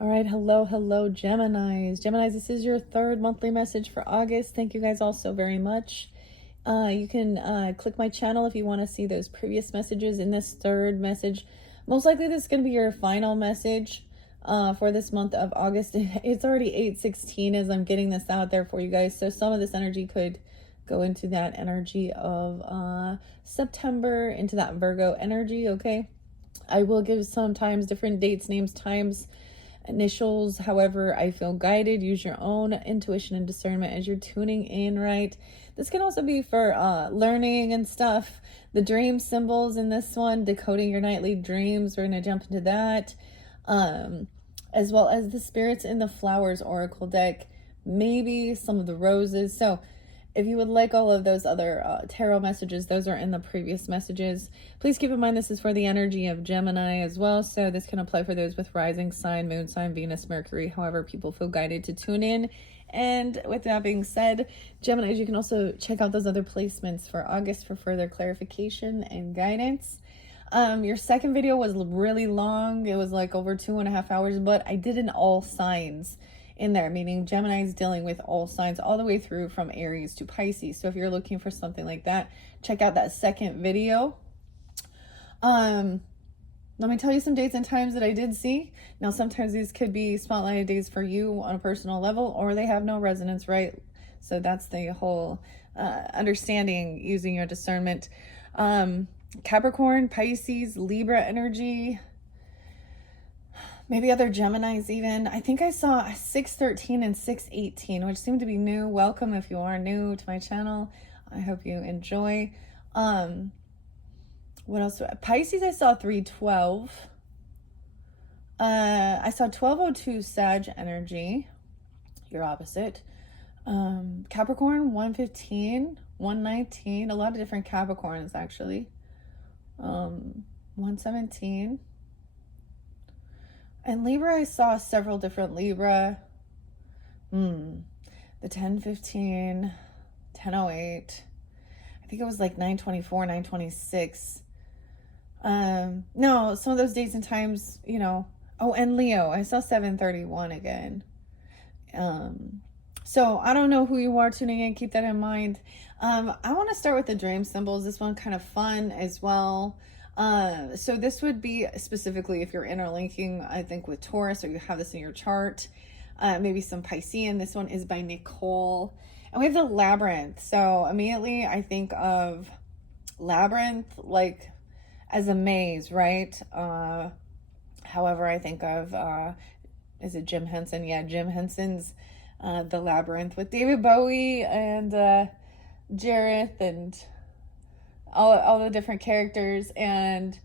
All right, hello, Geminis. Geminis, this is your third monthly message for August. Thank you guys all so very much. You can click my channel if you want to see those previous messages in this third message. Most likely this is going to be your final message for this month of August. It's already 8:16 as I'm getting this out there for you guys. So some of this energy could go into that energy of September, into that Virgo energy, okay? I will give sometimes different dates, names, times, initials, however I feel guided. Use your own intuition and discernment as you're tuning in, right? This can also be for learning and stuff. The dream symbols in this one, decoding your nightly dreams, we're going to jump into that, as well as the spirits in the flowers oracle deck, maybe some of the roses. So if you would like all of those other tarot messages, those are in the previous messages. Please keep in mind this is for the energy of Gemini as well. So this can apply for those with rising sign, moon sign, Venus, Mercury, however people feel guided to tune in. And with that being said, Geminis, you can also check out those other placements for August for further clarification and guidance. Your second video was really long. It was like over 2.5 hours, but I did an all signs in there, meaning Gemini is dealing with all signs all the way through from Aries to Pisces. So if you're looking for something like that, check out that second video. Let me tell you some dates and times that I did see. Now, sometimes these could be spotlighted days for you on a personal level, or they have no resonance, right? So that's the whole understanding using your discernment. Capricorn, Pisces, Libra energy, maybe other Geminis even. I think I saw 613 and 618, which seemed to be new. Welcome if you are new to my channel. I hope you enjoy. What else? Pisces, I saw 312. I saw 1202 Sag energy, your opposite. Capricorn, 115, 119, a lot of different Capricorns actually. 117. And Libra, I saw several different Libra. The 1015, 1008. I think it was like 924, 926. No, some of those dates and times, you know. Oh, and Leo, I saw 731 again. So I don't know who you are tuning in. Keep that in mind. I want to start with the dream symbols. This one kind of fun as well. So this would be specifically if you're interlinking, I think, with Taurus, or you have this in your chart, maybe some Piscean. This one is by Nicole. And we have the Labyrinth. So immediately I think of Labyrinth like as a maze, right? However, I think of, is it Jim Henson? Yeah, Jim Henson's The Labyrinth with David Bowie and Jareth and all the different characters. And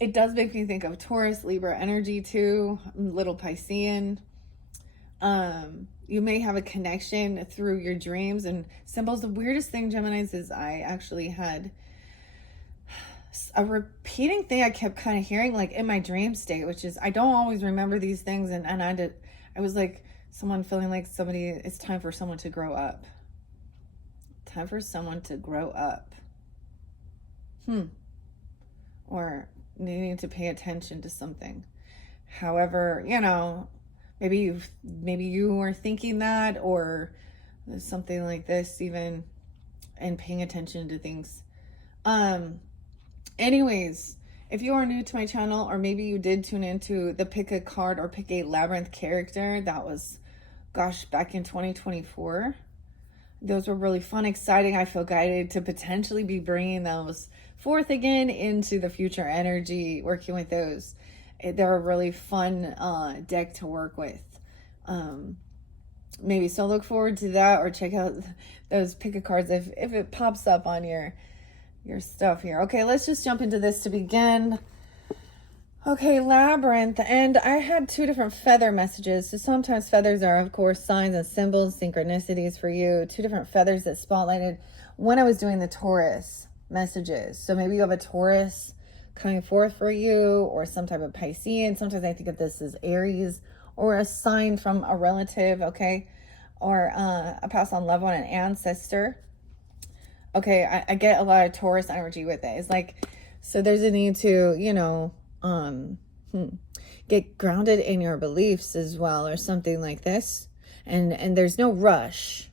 it does make me think of Taurus, Libra energy too, little Piscean. You may have a connection through your dreams and symbols. The weirdest thing, Geminis, is I actually had a repeating thing I kept kind of hearing like in my dream state, which is I don't always remember these things. And I was like someone feeling like it's time for someone to grow up. Time for someone to grow up. Or needing to pay attention to something. However, you know, maybe you are thinking that, or something like this even, and paying attention to things. Anyways, if you are new to my channel, or maybe you did tune into the pick a card or pick a Labyrinth character, that was, gosh, back in 2024. Those were really fun, exciting. I feel guided to potentially be bringing those forth again into the future energy, working with those. They're a really fun deck to work with. Maybe so look forward to that, or check out those pick a cards if it pops up on your stuff here. Okay, let's just jump into this to begin. Okay, Labyrinth, and I had two different feather messages. So sometimes feathers are, of course, signs and symbols, synchronicities for you. Two different feathers that spotlighted when I was doing the Taurus messages. So maybe you have a Taurus coming forth for you, or some type of Piscean. Sometimes I think of this as Aries, or a sign from a relative, okay? Or a passed on loved one, an ancestor. Okay, I get a lot of Taurus energy with it. It's like, so there's a need to, you know, get grounded in your beliefs as well, or something like this. And there's no rush.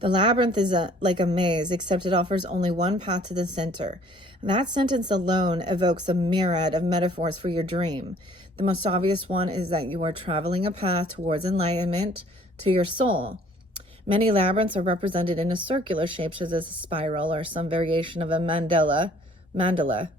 The labyrinth is like a maze, except it offers only one path to the center. That sentence alone evokes a myriad of metaphors for your dream. The most obvious one is that you are traveling a path towards enlightenment to your soul. Many labyrinths are represented in a circular shape, such as a spiral or some variation of a mandala.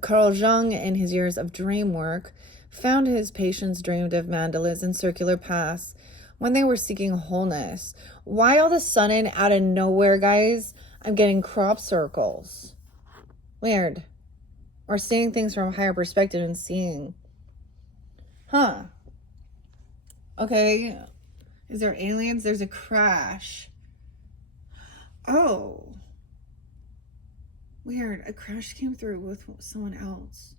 Carl Jung, in his years of dream work, found his patients dreamed of mandalas and circular paths when they were seeking wholeness. Why all of a sudden, out of nowhere, guys, I'm getting crop circles? Weird. Or seeing things from a higher perspective and seeing. Huh. Okay. Is there aliens? There's a crash. Oh. Weird. A crash came through with someone else.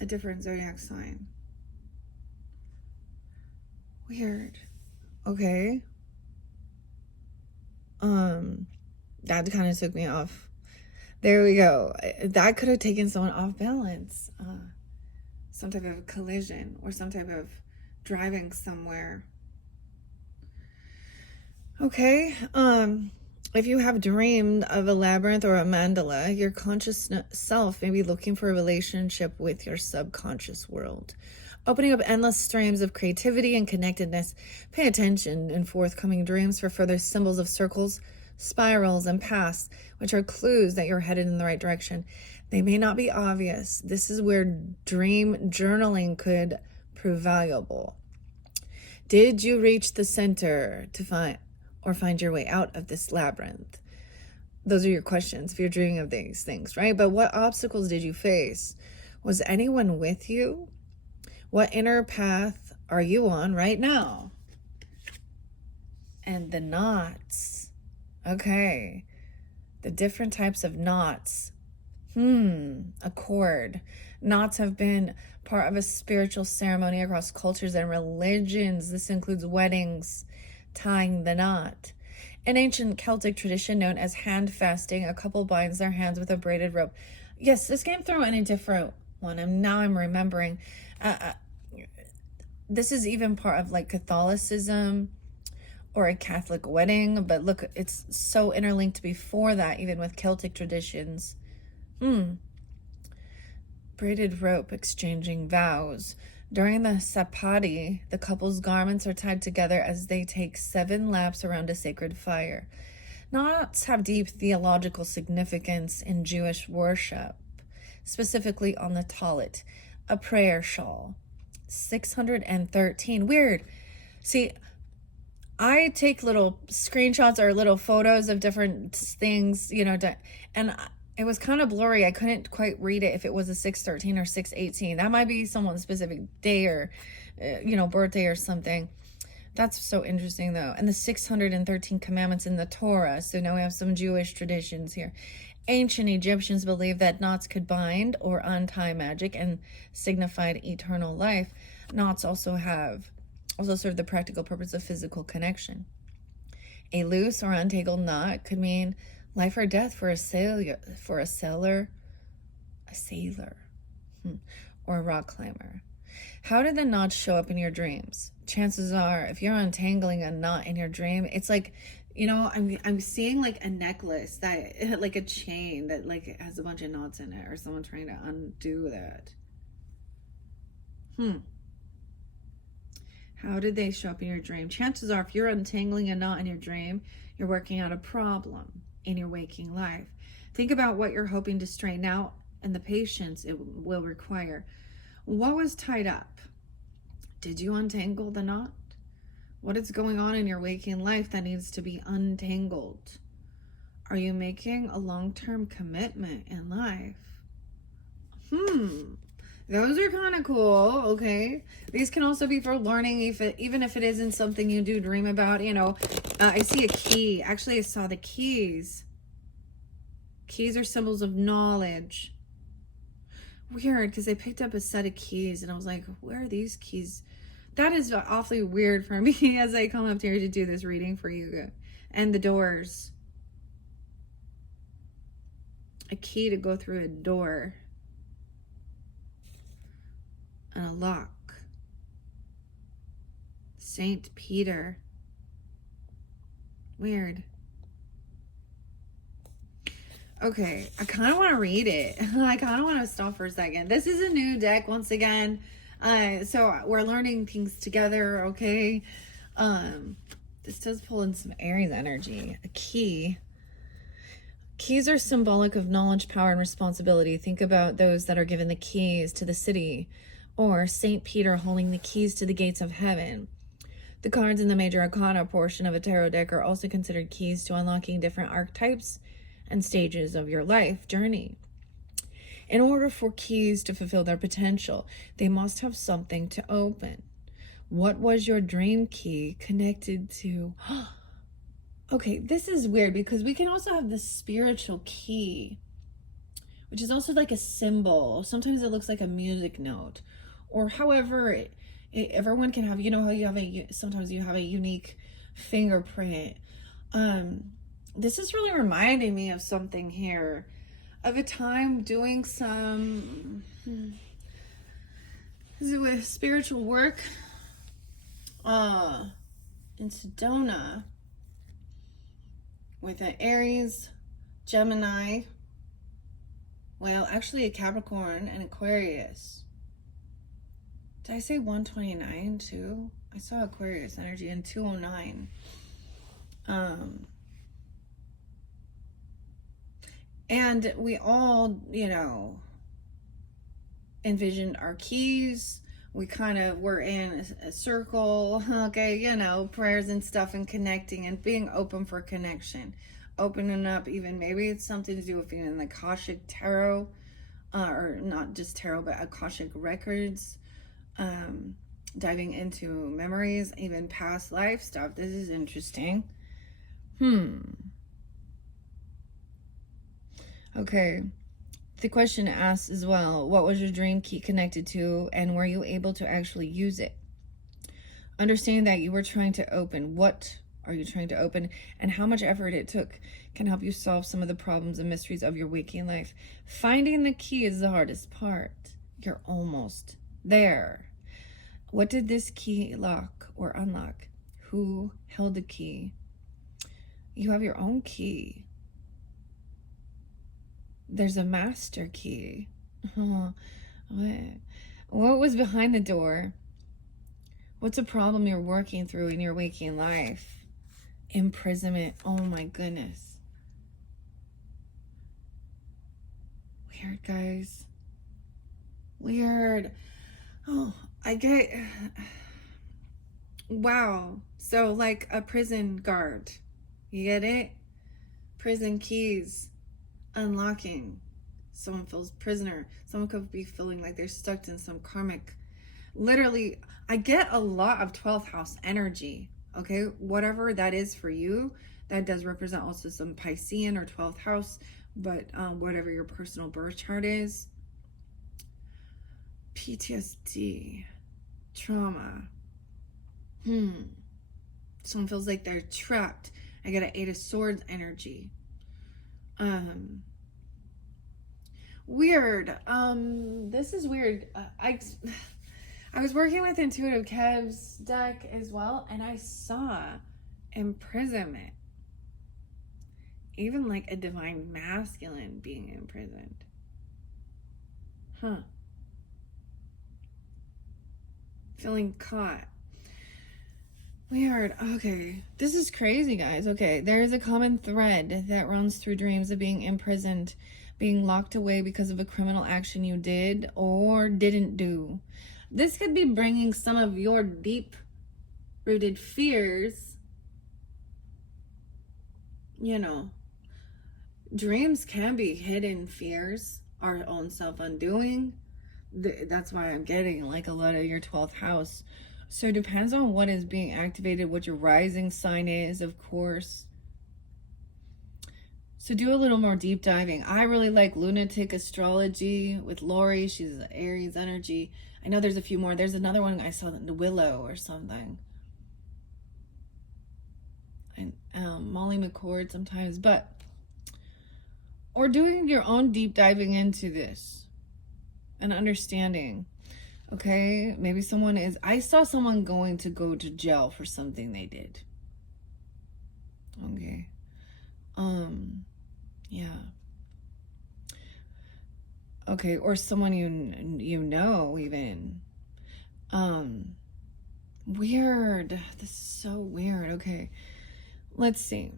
A different zodiac sign. Weird. Okay. That kind of took me off. There we go. That could have taken someone off balance. Some type of collision or some type of driving somewhere. Okay. If you have dreamed of a labyrinth or a mandala, your conscious self may be looking for a relationship with your subconscious world, opening up endless streams of creativity and connectedness. Pay attention in forthcoming dreams for further symbols of circles, spirals, and paths, which are clues that you're headed in the right direction. They may not be obvious. This is where dream journaling could prove valuable. Did you reach the center to find your way out of this labyrinth? Those are your questions if you're dreaming of these things, right? But what obstacles did you face? Was anyone with you? What inner path are you on right now? And the knots. Okay. The different types of knots. A cord. Knots have been part of a spiritual ceremony across cultures and religions. This includes weddings, tying the knot. In ancient Celtic tradition known as hand fasting, a couple binds their hands with a braided rope. Yes, this came through in a different one, and now I'm remembering. This is even part of like Catholicism or a Catholic wedding, but look, it's so interlinked before that, even with Celtic traditions. Braided rope exchanging vows. During the sapadi, the couple's garments are tied together as they take 7 laps around a sacred fire. Knots have deep theological significance in Jewish worship, specifically on the talit, a prayer shawl. 613. Weird. See, I take little screenshots or little photos of different things, and it was kind of blurry. I couldn't quite read it if it was a 613 or 618. That might be someone's specific day or, birthday or something. That's so interesting, though. And the 613 commandments in the Torah. So now we have some Jewish traditions here. Ancient Egyptians believed that knots could bind or untie magic and signified eternal life. Knots also serve the practical purpose of physical connection. A loose or untangled knot could mean life or death for a sailor, or a rock climber. How did the knots show up in your dreams? Chances are, if you're untangling a knot in your dream, it's like, I'm seeing like a necklace that, like a chain that like has a bunch of knots in it, or someone trying to undo that. How did they show up in your dream? Chances are, if you're untangling a knot in your dream, you're working out a problem in your waking life. Think about what you're hoping to straighten out and the patience it will require. What was tied up? Did you untangle the knot? What is going on in your waking life that needs to be untangled? Are you making a long-term commitment in life? Those are kind of cool, okay? These can also be for learning, even if it isn't something you do dream about, I see a key. Actually, I saw the keys. Keys are symbols of knowledge. Weird, because I picked up a set of keys, and I was like, where are these keys? That is awfully weird for me as I come up here to do this reading for you. And the doors. A key to go through a door. and a lock. Saint Peter. Weird. Okay, I kind of want to read it. I kind of want to stop for a second. This is a new deck once again. So we're learning things together, okay? This does pull in some Aries energy. A key. Keys are symbolic of knowledge, power, and responsibility. Think about those that are given the keys to the city, or Saint Peter holding the keys to the gates of heaven. The cards in the major arcana portion of a tarot deck are also considered keys to unlocking different archetypes and stages of your life journey. In order for keys to fulfill their potential, they must have something to open. What was your dream key connected to? Okay, this is weird because we can also have the spiritual key, which is also like a symbol. Sometimes it looks like a music note, or however everyone can have, you know how you have sometimes you have a unique fingerprint. This is really reminding me of something here, of a time doing some with spiritual work in Sedona with an Aries, Gemini, well, actually a Capricorn and Aquarius. Did I say 129 too? I saw Aquarius energy in 209. And we all, you know, envisioned our keys. We kind of were in a circle, okay, you know, prayers and stuff, and connecting and being open for connection. Opening up, even maybe it's something to do with being in the Akashic Tarot, or not just tarot, but Akashic records, diving into memories, even past life stuff. This is interesting. Okay. The question asks as well, what was your dream key connected to, and were you able to actually use it? Understanding that you were trying to open, what are you trying to open, and how much effort it took can help you solve some of the problems and mysteries of your waking life. Finding the key is the hardest part. You're almost there. What did this key lock or unlock? Who held the key? You have your own key. There's a master key. What was behind the door? What's a problem you're working through in your waking life? Imprisonment. Oh my goodness. Weird, guys. Weird. Oh, I get... Wow. So like a prison guard. You get it? Prison keys. Unlocking. Someone feels prisoner. Someone could be feeling like they're stuck in some karmic. Literally, I get a lot of 12th house energy. Okay, whatever that is for you, that does represent also some Piscean or 12th house, but whatever your personal birth chart is. PTSD, trauma. Someone feels like they're trapped. I got an 8 of Swords energy. Weird. This is weird. I was working with Intuitive Kev's deck as well, and I saw imprisonment. Even like a divine masculine being imprisoned. Feeling caught. Weird. Okay. This is crazy, guys. Okay. There is a common thread that runs through dreams of being imprisoned, being locked away because of a criminal action you did or didn't do. This could be bringing some of your deep-rooted fears. You know, dreams can be hidden fears, our own self-undoing. That's why I'm getting like a lot of your 12th house. So it depends on what is being activated, what your rising sign is, of course. So do a little more deep diving. I really like lunatic astrology with Lori. She's Aries energy. I know there's a few more. There's another one I saw, the Willow or something. And Molly McCord sometimes, or doing your own deep diving into this and understanding. Okay, maybe someone is, I saw someone going to go to jail for something they did. Okay. Yeah. Okay, or someone you know even. Weird. This is so weird. Okay. Let's see.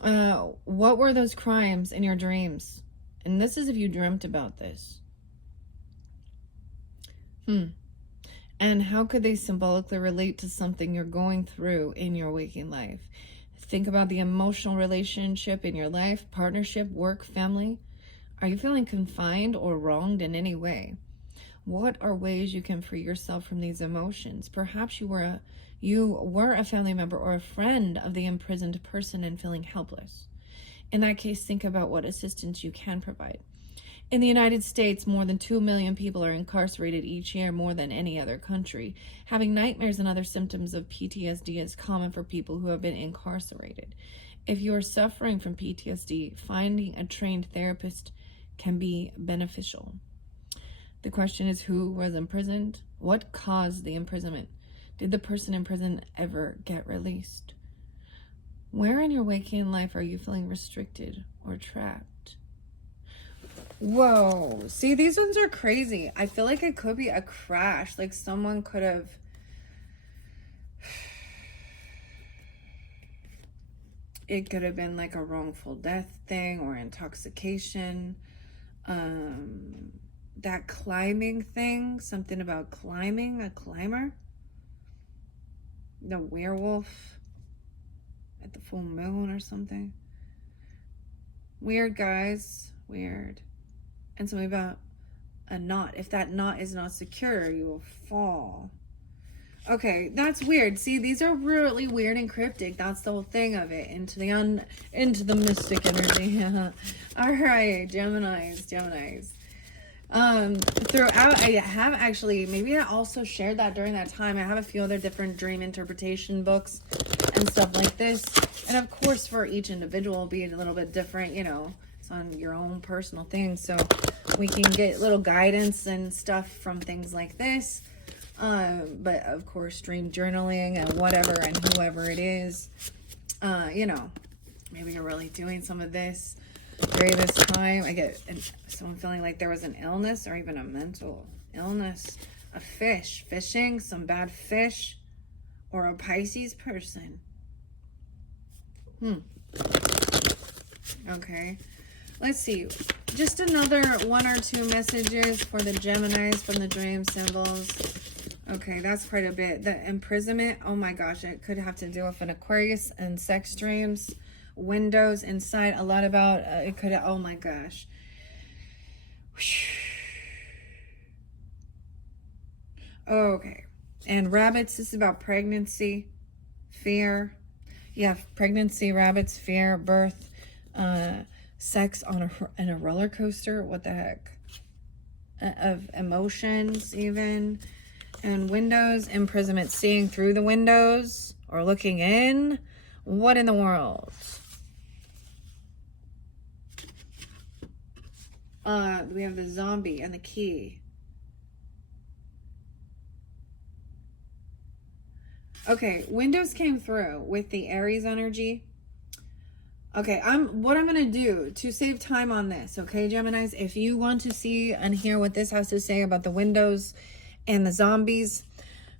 What were those crimes in your dreams? And this is if you dreamt about this. And how could they symbolically relate to something you're going through in your waking life? Think about the emotional relationship in your life, partnership, work, family. Are you feeling confined or wronged in any way? What are ways you can free yourself from these emotions? Perhaps you were a family member or a friend of the imprisoned person and feeling helpless. In that case, think about what assistance you can provide. In the United States, more than 2 million people are incarcerated each year, more than any other country. Having nightmares and other symptoms of PTSD is common for people who have been incarcerated. If you are suffering from PTSD, finding a trained therapist can be beneficial. The question is, who was imprisoned? What caused the imprisonment? Did the person in prison ever get released? Where in your waking life are you feeling restricted or trapped? Whoa. See, these ones are crazy. I feel like it could be a crash. Like someone could have... It could have been like a wrongful death thing or intoxication. That climbing thing. Something about climbing. A climber. The werewolf at the full moon or something. Weird, guys. Weird. And something about a knot. If that knot is not secure, you will fall. Okay, that's weird. See, these are really weird and cryptic. That's the whole thing of it. Into the mystic energy. All right, Geminis. Throughout, I have actually, maybe I also shared that during that time. I have a few other different dream interpretation books and stuff like this. And of course, for each individual, be a little bit different, you know. On your own personal things, so we can get little guidance and stuff from things like this, but of course dream journaling and whatever and whoever it is, you know, maybe you're really doing some of this during this time. I get someone feeling like there was an illness or even a mental illness, a fishing, some bad fish, or a Pisces person. Okay. Let's see, just another 1 or 2 messages for the Geminis from the dream symbols. Okay, that's quite a bit. The imprisonment, oh my gosh, it could have to do with an Aquarius and sex dreams. Windows inside, a lot about, it could, oh my gosh. Okay, and rabbits, this is about pregnancy, fear. Yeah, pregnancy, rabbits, fear, birth, sex on a roller coaster. What the heck? Of emotions even. And windows, imprisonment, seeing through the windows or looking in. What in the world? We have the zombie and the key. Okay, windows came through with the Aries energy. Okay, what I'm going to do to save time on this, okay, Geminis, if you want to see and hear what this has to say about the windows and the zombies,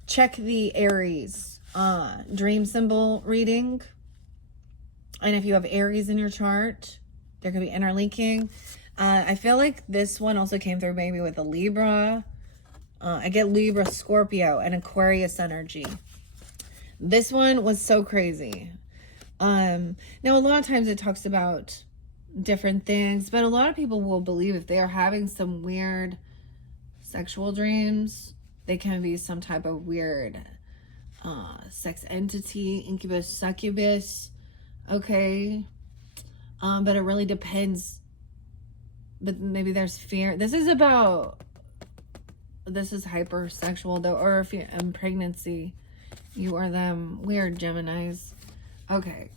check the Aries dream symbol reading. And if you have Aries in your chart, there could be interlinking. I feel like this one also came through maybe with a Libra. I get Libra, Scorpio, and Aquarius energy. This one was so crazy. Now a lot of times it talks about different things, but a lot of people will believe if they are having some weird sexual dreams, they can be some type of weird sex entity, incubus, succubus. Okay. But it really depends. But maybe there's fear. This is hypersexual though, or if you're in pregnancy, you are them. Weird, Geminis. Okay.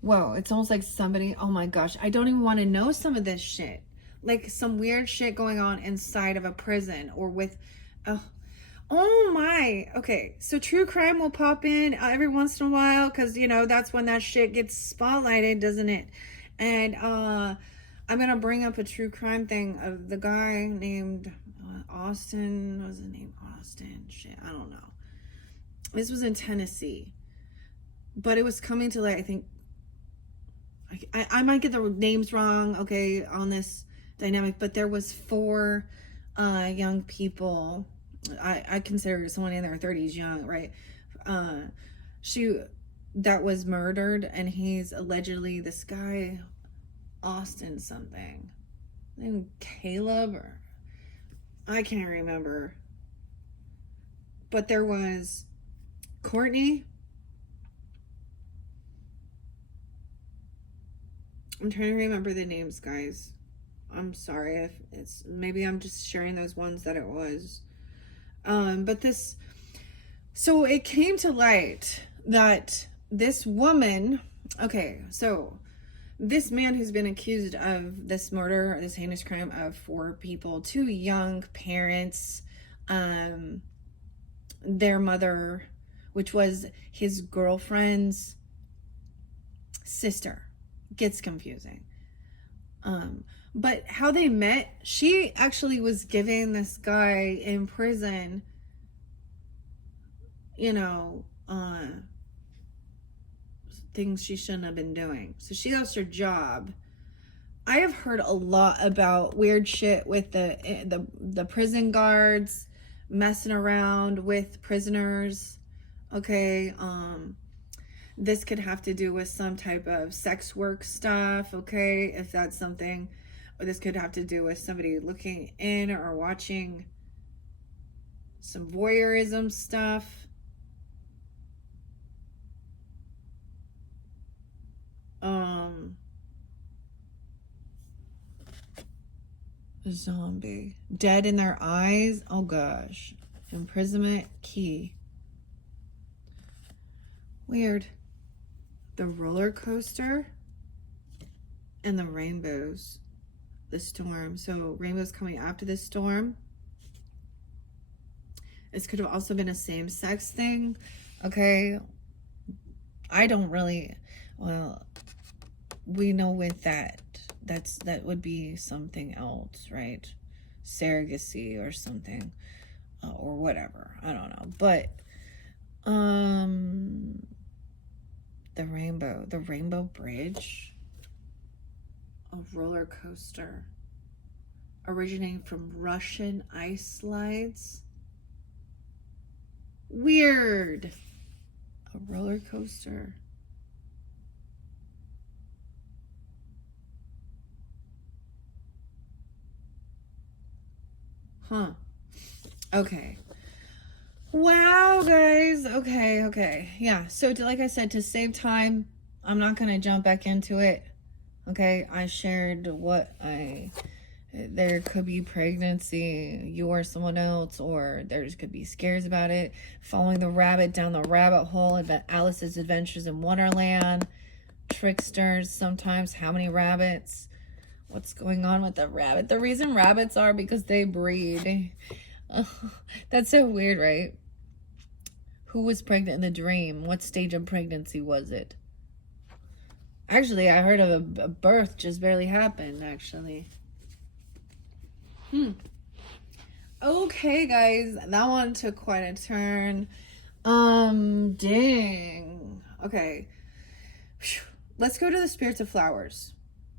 Whoa, it's almost like somebody, oh my gosh, I don't even want to know some of this shit. like some weird shit going on inside of a prison or with, oh my. Okay, so true crime will pop in every once in a while because, you know, that's when that shit gets spotlighted, doesn't it? And I'm gonna bring up a true crime thing of the guy named Austin. What was his name? Austin. Shit, I don't know. This was in Tennessee, but it was coming to light. I think I might get the names wrong, okay, on this dynamic, but there was 4 young people. I consider someone in their 30s young, right? That was murdered, and he's allegedly this guy, Austin something, named Caleb, or I can't remember. But there was Courtney. I'm trying to remember the names, guys. I'm sorry if it's, maybe I'm just sharing those ones that it was. But this, so it came to light that this woman, okay, so this man who's been accused of this murder, this heinous crime of 4 people, 2 young parents, their mother, which was his girlfriend's sister, gets confusing. But how they met, she actually was giving this guy in prison, you know, things she shouldn't have been doing. So she lost her job. I have heard a lot about weird shit with the prison guards messing around with prisoners. Okay, this could have to do with some type of sex work stuff, okay, if that's something. Or this could have to do with somebody looking in or watching some voyeurism stuff. Zombie. Dead in their eyes. Oh gosh. Imprisonment key. Weird. The roller coaster and the rainbows. The storm. So rainbows coming after the storm. This could have also been a same-sex thing. Okay. I don't really, well, we know with that, that would be something else, right? Surrogacy or something, or whatever. I don't know. But the rainbow bridge, a roller coaster originating from Russian ice slides. Weird. A roller coaster. Huh. Okay. Wow, guys. Okay. Yeah. So, like I said, to save time, I'm not going to jump back into it. Okay. I shared there could be pregnancy, you or someone else, or there could be scares about it. Following the rabbit down the rabbit hole, Alice's Adventures in Wonderland. Tricksters sometimes. How many rabbits? What's going on with the rabbit? The reason rabbits are because they breed. That's so weird, right? Who was pregnant in the dream? What stage of pregnancy was it? Actually, I heard of a birth just barely happened, actually. Okay, guys. That one took quite a turn. Dang. Okay. Let's go to the spirits of flowers.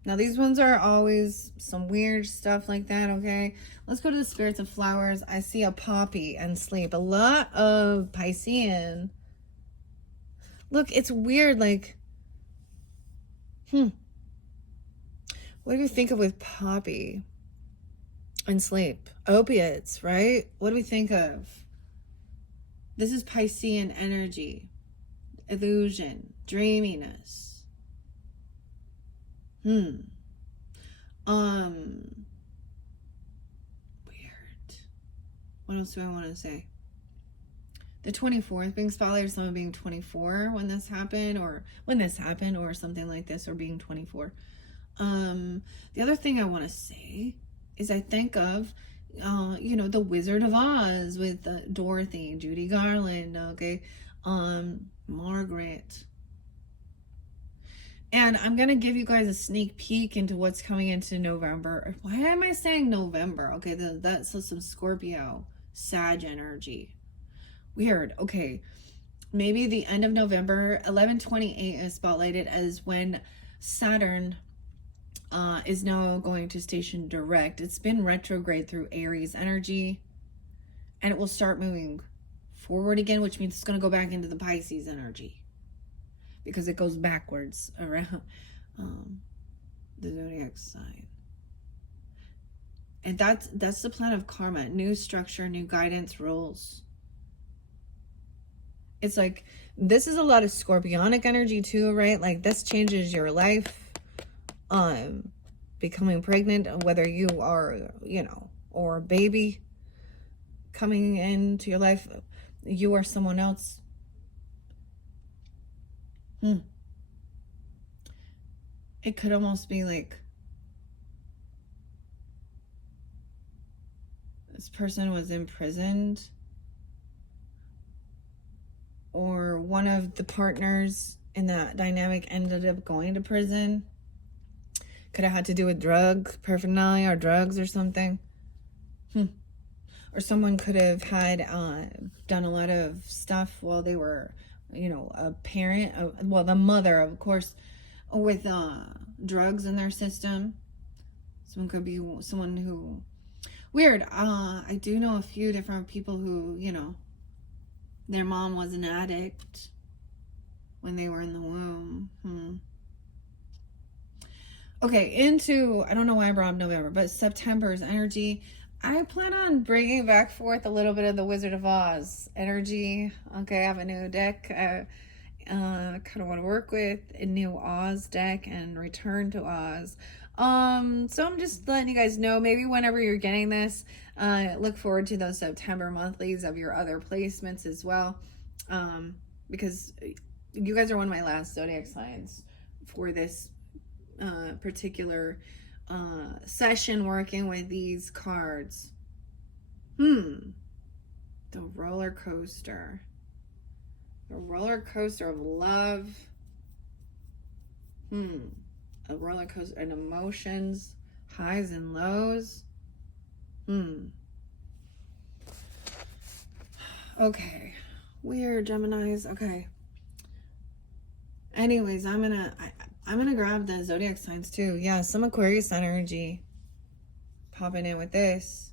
Now, these ones are always some weird stuff like that, okay? Let's go to the spirits of flowers. I see a poppy and sleep. A lot of Piscean. Look, it's weird, like, what do you think of with poppy and sleep? Opiates, right? What do we think of? This is Piscean energy. Illusion. Dreaminess. Weird. What else do I want to say? The 24th being spotlighted, someone being 24 when this happened, or something like this, or being 24. The other thing I want to say is I think of, the Wizard of Oz with Dorothy, Judy Garland, okay, Margaret. And I'm going to give you guys a sneak peek into what's coming into November. Why am I saying November? Okay, that's some Scorpio, Sag energy. Weird. Okay, maybe the end of November. 11/28 is spotlighted as when Saturn is now going to station direct. It's been retrograde through Aries energy, and it will start moving forward again, which means it's going to go back into the Pisces energy, because it goes backwards around the zodiac sign. And that's the plan of karma. New structure, new guidance, rules. It's like, this is a lot of scorpionic energy too, right? Like, this changes your life. Becoming pregnant, whether you are, or a baby coming into your life, you are someone else. It could almost be like this person was imprisoned, or one of the partners in that dynamic ended up going to prison. Could have had to do with drug paraphernalia or drugs or something. Or someone could have had done a lot of stuff while they were, a parent. Well, the mother, of course, with drugs in their system. Someone could be someone who... Weird. I do know a few different people who, their mom was an addict when they were in the womb. Okay, I don't know why I brought up November, but September's energy. I plan on bringing back forth a little bit of the Wizard of Oz energy. Okay, I have a new deck I kind of want to work with, a new Oz deck, and Return to Oz. So I'm just letting you guys know, maybe whenever you're getting this, look forward to those September monthlies of your other placements as well. Because you guys are one of my last zodiac signs for this particular session working with these cards. The roller coaster. The roller coaster of love. A roller coaster and emotions, highs and lows. Okay. Weird, Geminis. Okay. Anyways, I'm gonna grab the zodiac signs too. Yeah, some Aquarius energy popping in with this.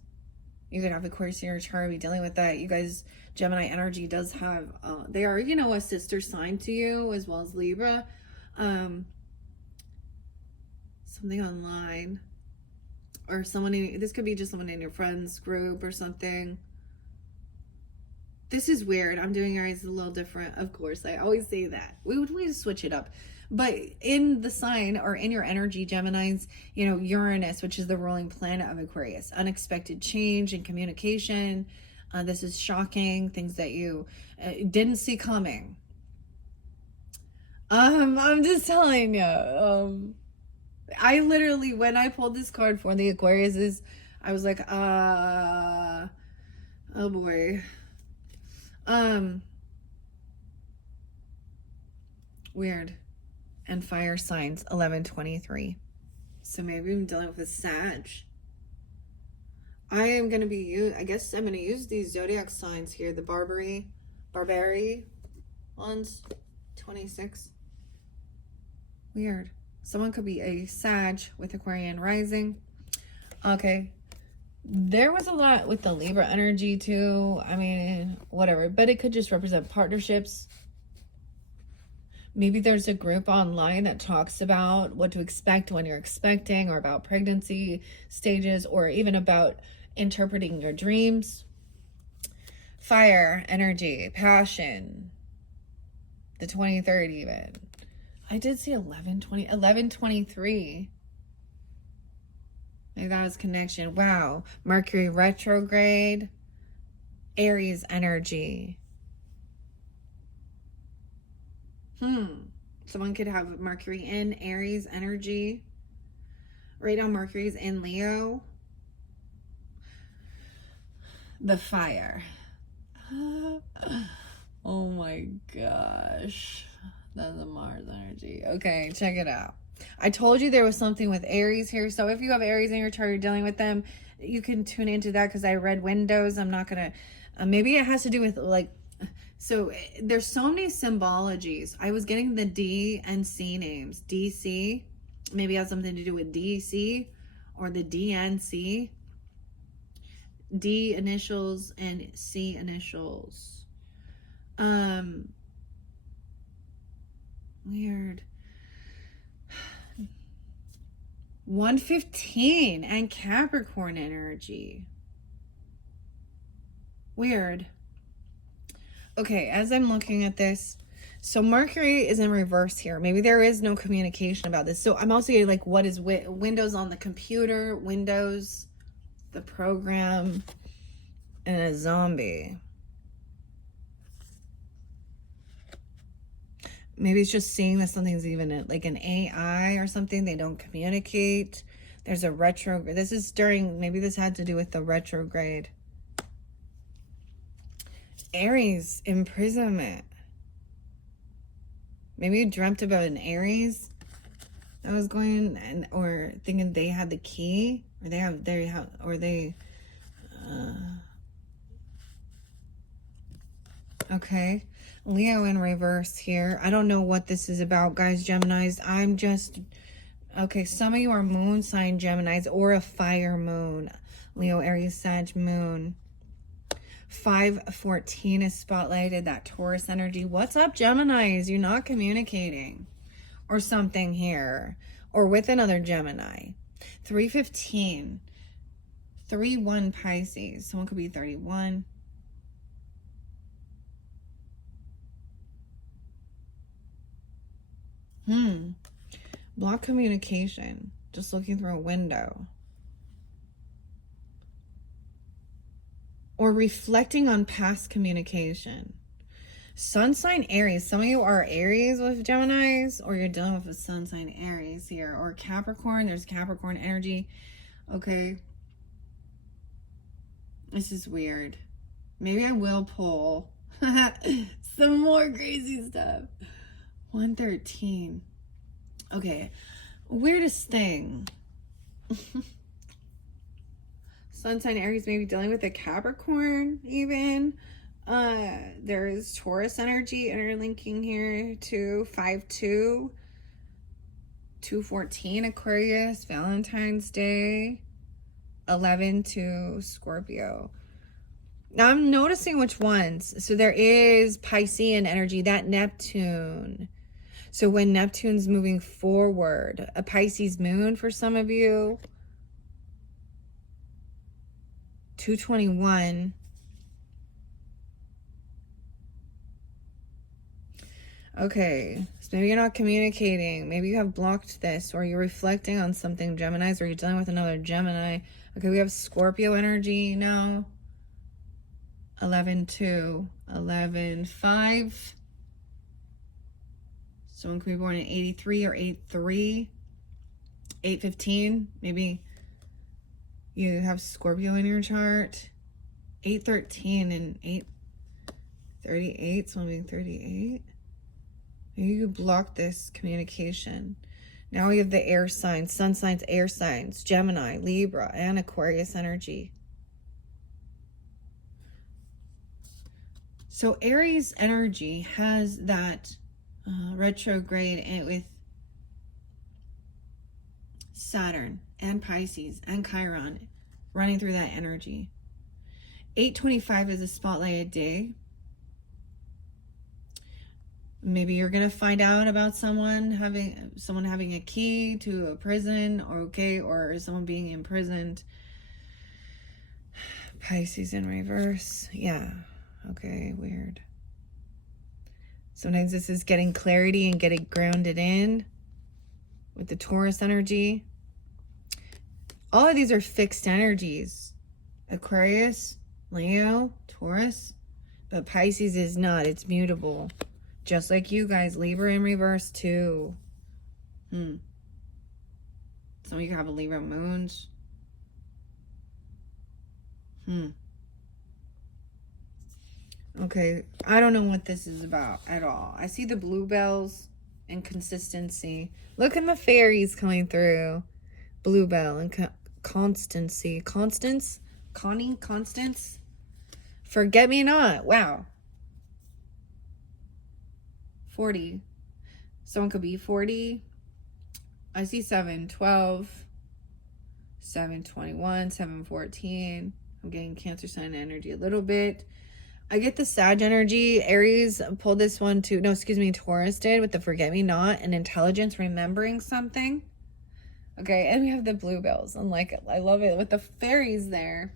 You could have Aquarius in your chart, be dealing with that. You guys, Gemini energy does have, they are, a sister sign to you, as well as Libra. Something online, or this could be just someone in your friends group or something. This is weird. I'm doing Aries a little different. Of course, I always say that. We just switch it up. But in the sign, or in your energy, Geminis, Uranus, which is the ruling planet of Aquarius. Unexpected change in communication. This is shocking. Things that you didn't see coming. I'm just telling you. I literally, when I pulled this card for the Aquariuses, I was like, oh boy. Weird. And fire signs, 11/23. So maybe I'm dealing with a Sag. I am going to be, I guess I'm going to use these zodiac signs here. The Barbary ones, 26. Weird. Someone could be a Sag with Aquarian rising. Okay. There was a lot with the Libra energy too. I mean, whatever. But it could just represent partnerships. Maybe there's a group online that talks about what to expect when you're expecting, or about pregnancy stages, or even about interpreting your dreams. Fire, energy, passion. The 23rd even. I did see 11/23. Maybe that was connection. Wow. Mercury retrograde. Aries energy. Someone could have Mercury in Aries energy. Right now, Mercury's in Leo. The fire. Oh my gosh. That's a Mars energy. Okay, check it out. I told you there was something with Aries here. So if you have Aries in your chart, you're dealing with them, you can tune into that because I read windows. I'm not going to, maybe it has to do with like, so there's so many symbologies. I was getting the D and C names. DC, maybe it has something to do with DC or the DNC. D initials and C initials. Weird. 115 and Capricorn energy. Weird. Okay, as I'm looking at this, so Mercury is in reverse here. Maybe there is no communication about this. So I'm also getting like, what is Windows on the computer, Windows, the program, and a zombie. Maybe it's just seeing that something's even like an AI or something. They don't communicate. There's a retrograde. This is during, maybe this had to do with the retrograde. Aries, imprisonment. Maybe you dreamt about an Aries that was going and or thinking they had the key, or okay. Leo in reverse here. I don't know what this is about, guys, Geminis. I'm just, okay, some of you are moon sign Geminis or a fire moon. Leo, Aries, Sag, moon. 514 is spotlighted, that Taurus energy. What's up, Geminis? You're not communicating or something here, or with another Gemini. 315. 3-1 Pisces. Someone could be 31. Block communication. Just looking through a window. Or reflecting on past communication. Sun sign Aries. Some of you are Aries with Geminis, or you're dealing with a sun sign Aries here. Or Capricorn. There's Capricorn energy. Okay. This is weird. Maybe I will pull some more crazy stuff. 113. Okay. Weirdest thing. Sun sign Aries may be dealing with a Capricorn even. There is Taurus energy interlinking here to 5-2. 214 Aquarius, Valentine's Day. 11-2 Scorpio. Now I'm noticing which ones. So there is Piscean energy, that Neptune. So when Neptune's moving forward, a Pisces moon for some of you. 221. Okay, so maybe you're not communicating. Maybe you have blocked this, or you're reflecting on something, Geminis, or you're dealing with another Gemini. Okay, we have Scorpio energy now. 11-2, 11-5. Someone could be born in 83 or 83. 8-15, maybe you have Scorpio in your chart. 8-13 and 8-38, someone being 38. Maybe you block this communication. Now we have the air signs, sun signs, air signs, Gemini, Libra, and Aquarius energy. So Aries energy has that retrograde with Saturn and Pisces and Chiron running through that energy. 825 is a spotlighted day. Maybe you're gonna find out about someone having a key to a prison, or someone being imprisoned. Pisces in reverse. Yeah. Okay, weird. Sometimes this is getting clarity and getting grounded in with the Taurus energy. All of these are fixed energies. Aquarius, Leo, Taurus. But Pisces is not. It's mutable. Just like you guys. Libra in reverse too. Some of you have a Libra moons. Okay, I don't know what this is about at all. I see the bluebells and consistency. Look at the fairies coming through. Bluebell and constancy. Constance? Connie? Constance? Forget me not. Wow. 40. Someone could be 40. I see 712, 721, 714. I'm getting Cancer sign energy a little bit. I get the Sag energy. Aries pulled this one too. No, excuse me, Taurus did with the forget me not and intelligence, remembering something. Okay, and we have the bluebells. I'm like, I love it with the fairies there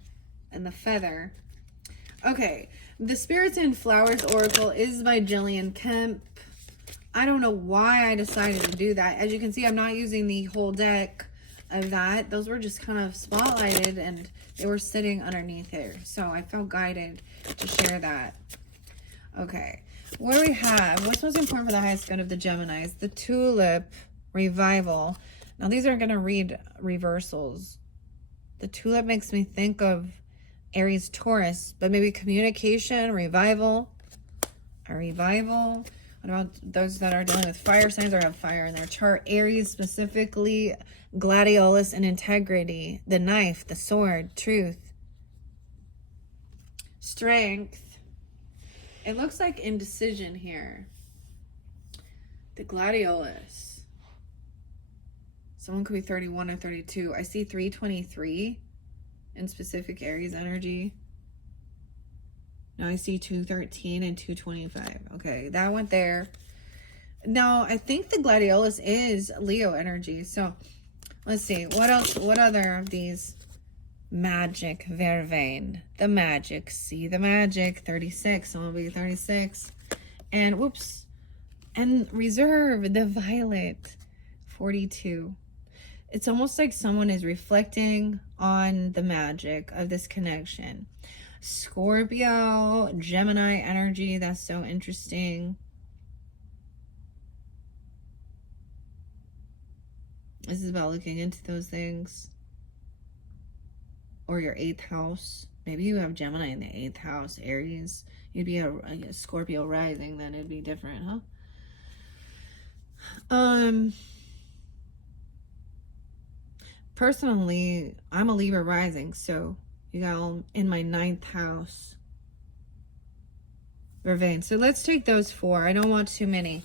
and the feather. Okay, the Spirits and Flowers Oracle is by Jillian Kemp. I don't know why I decided to do that. As you can see, I'm not using the whole deck of that. Those were just kind of spotlighted and they were sitting underneath here. So I felt guided to share that. Okay, what do we have? What's most important for the highest good of the Geminis? The Tulip Revival. Now these are going to read reversals. The Tulip makes me think of Aries Taurus, but maybe communication, revival, a revival. What about those that are dealing with fire signs or have fire in their chart? Aries specifically, gladiolus and integrity, the knife, the sword, truth, strength. It looks like indecision here. The gladiolus. Someone could be 31 or 32. I see 323 in specific Aries energy. Now I see 213 and 225. Okay, that went there. Now, I think the gladiolus is Leo energy. So, let's see. What else? What other of these? Magic, vervain. The magic. See the magic. 36. Someone will be 36. And, whoops. And reserve, the violet. 42. It's almost like someone is reflecting on the magic of this connection. Scorpio, Gemini energy. That's so interesting. This is about looking into those things. Or your 8th house. Maybe you have Gemini in the 8th house, Aries. You'd be a Scorpio rising, then it'd be different, huh? Personally, I'm a Libra rising, so you got in my 9th house. Vervain. So let's take those 4. I don't want too many.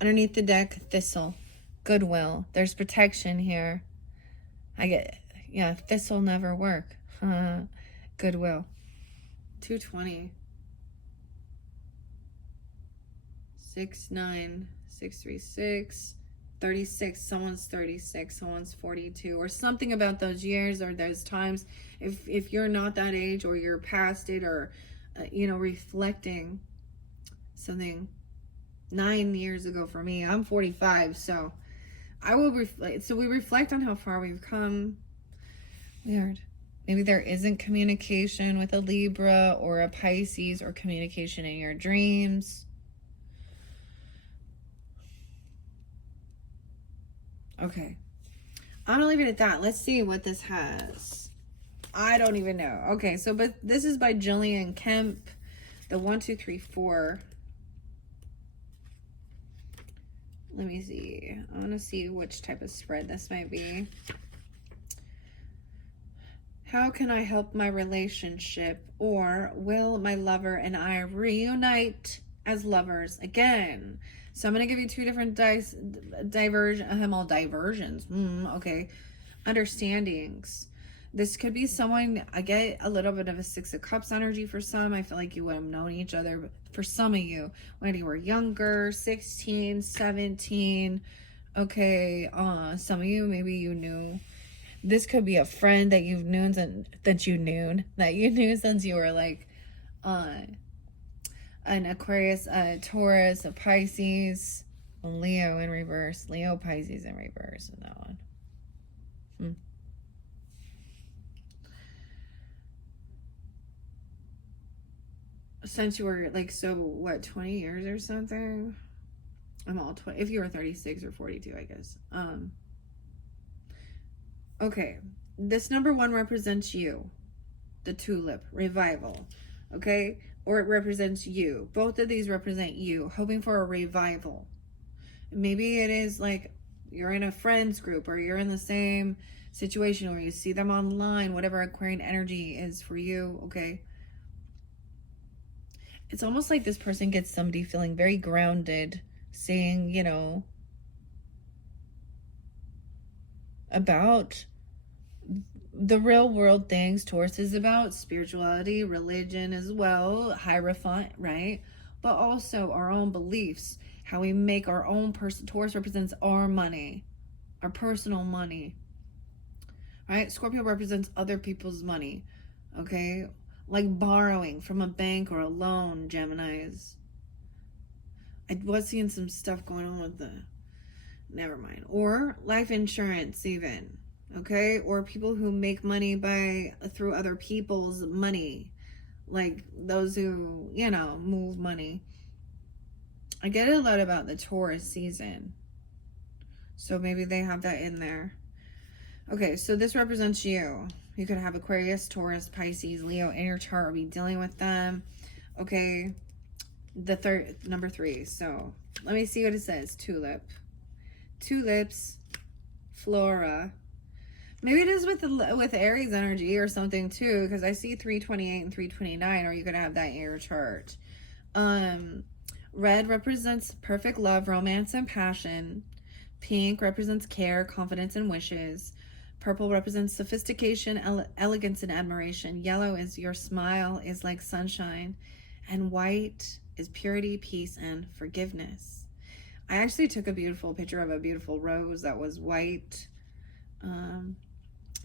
Underneath the deck, thistle. Goodwill. There's protection here. I get, yeah, thistle never work. Goodwill. 220. 69. 636. 36. Someone's 36. Someone's 42. Or something about those years or those times. If you're not that age or you're past it or, reflecting something 9 years ago for me. I'm 45, so I will reflect. So we reflect on how far we've come. Weird. Maybe there isn't communication with a Libra or a Pisces or communication in your dreams. Okay. I'm going to leave it at that. Let's see what this has. I don't even know. Okay, so but this is by Jillian Kemp. The 1, 2, 3, 4. Let me see. I want to see which type of spread this might be. How can I help my relationship? Or will my lover and I reunite as lovers again? So I'm going to give you 2 different diversions. Okay. Understandings. This could be someone, I get a little bit of a 6 of Cups energy for some. I feel like you would have known each other. But for some of you, when you were younger, 16, 17. Okay. Some of you, maybe you knew. This could be a friend that you've known that you knew since you were like an Aquarius, a Taurus, a Pisces, a Leo in reverse. Leo, Pisces in reverse in that one. Since you were like, so what, 20 years or something? I'm all 20. If you were 36 or 42, I guess. Okay, this number 1 represents you, the tulip, revival, okay? Or it represents you. Both of these represent you, hoping for a revival. Maybe it is like you're in a friends group or you're in the same situation or you see them online, whatever Aquarian energy is for you, okay? It's almost like this person gets somebody feeling very grounded, saying, you know, about the real world things. Taurus is about spirituality, religion as well, hierophant, right? But also our own beliefs, how we make our own person. Taurus represents our money, our personal money, right? Scorpio represents other people's money, okay? Like borrowing from a bank or a loan, Geminis. I was seeing some stuff going on with the, never mind. Or life insurance even, okay? Or people who make money through other people's money, like those who, you know, move money. I get a lot about the Taurus season, so maybe they have that in there. Okay, so this represents you. You could have Aquarius, Taurus, Pisces, Leo in your chart or be dealing with them. Okay, the number 3. So let me see what it says. Tulip, tulips, flora. Maybe it is with Aries energy or something too, because I see 328 and 329, or you could have that in your chart. Red represents perfect love, romance, and passion. Pink represents care, confidence, and wishes. Purple represents sophistication, elegance, and admiration. Yellow is your smile is like sunshine. And white is purity, peace, and forgiveness. I actually took a beautiful picture of a beautiful rose that was white.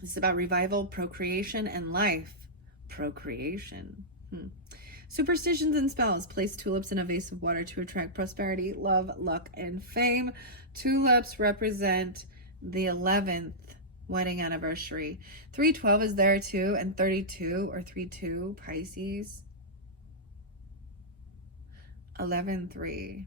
It's about revival, procreation, and life. Procreation. Superstitions and spells. Place tulips in a vase of water to attract prosperity, love, luck, and fame. Tulips represent the 11th wedding anniversary. 312 is there too, and 32 or 32, Pisces. 11-3.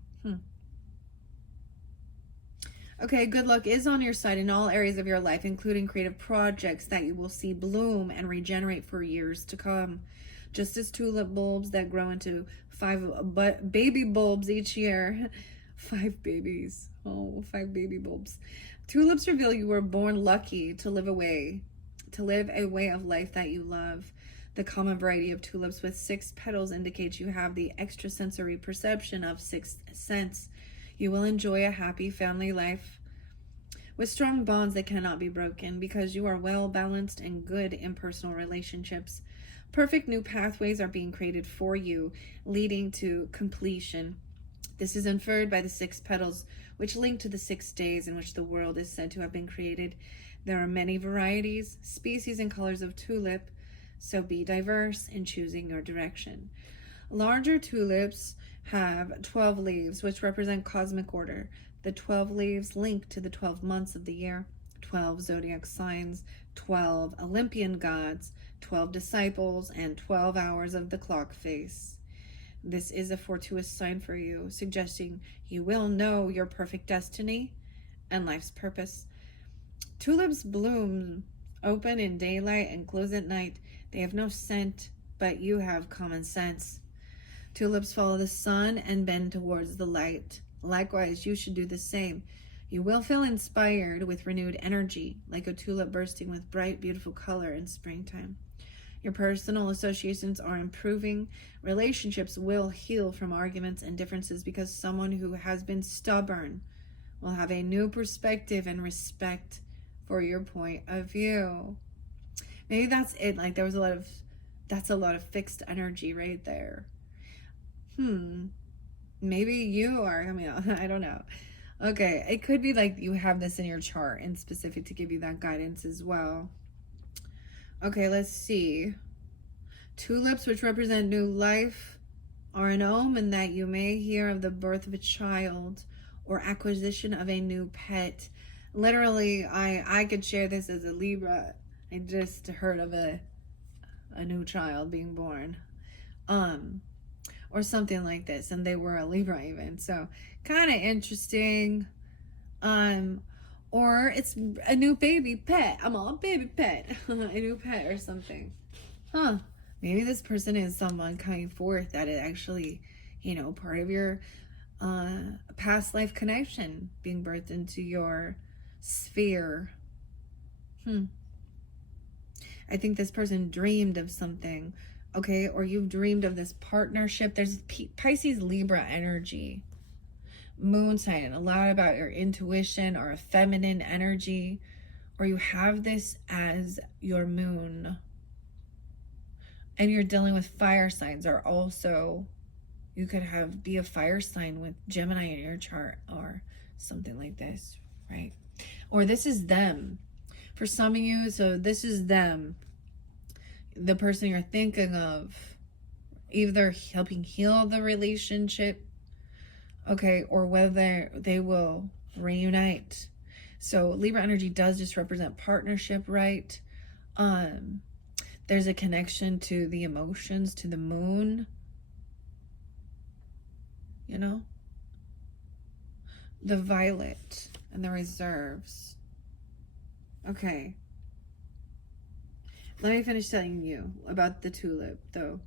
Okay, good luck is on your side in all areas of your life, including creative projects that you will see bloom and regenerate for years to come. Just as tulip bulbs that grow into 5 baby bulbs each year. 5 babies. Oh, 5 baby bulbs. Tulips reveal you were born lucky to live a way of life that you love. The common variety of tulips with 6 petals indicates you have the extrasensory perception of 6th sense. You will enjoy a happy family life with strong bonds that cannot be broken because you are well balanced and good in personal relationships. Perfect new pathways are being created for you, leading to completion. This is inferred by the 6 petals, which link to the 6 days in which the world is said to have been created. There are many varieties, species, and colors of tulip, so be diverse in choosing your direction. Larger tulips have 12 leaves, which represent cosmic order. The 12 leaves link to the 12 months of the year, 12 zodiac signs, 12 Olympian gods, 12 disciples, and 12 hours of the clock face. This is a fortuitous sign for you, suggesting you will know your perfect destiny and life's purpose. Tulips bloom open in daylight and close at night. They have no scent, but you have common sense. Tulips follow the sun and bend towards the light. Likewise, you should do the same. You will feel inspired with renewed energy, like a tulip bursting with bright, beautiful color in springtime. Your personal associations are improving. Relationships will heal from arguments and differences because someone who has been stubborn will have a new perspective and respect for your point of view. Maybe that's it. Like that's a lot of fixed energy right there. Maybe you are, I don't know. Okay, it could be like you have this in your chart in specific to give you that guidance as well. Okay, let's see. Tulips, which represent new life, are an omen that you may hear of the birth of a child or acquisition of a new pet. Literally, I could share this as a Libra. I just heard of a new child being born. Or something like this, and they were a Libra even, so kind of interesting. Or it's a new baby pet. I'm a baby pet. A new pet or something. Huh. Maybe this person is someone coming forth that is actually, part of your past life connection being birthed into your sphere. I think this person dreamed of something, okay? Or you've dreamed of this partnership. There's Pisces Libra energy. Moon sign, a lot about your intuition or a feminine energy, or you have this as your moon. And you're dealing with fire signs, or also you could be a fire sign with Gemini in your chart or something like this, right? Or this is them. For some of you, so this is them. The person you're thinking of, either helping heal the relationship, okay, or whether they will reunite. So Libra energy does just represent partnership, right? There's a connection to the emotions, to the moon, the violet and the reserves. Okay. Let me finish telling you about the tulip, though.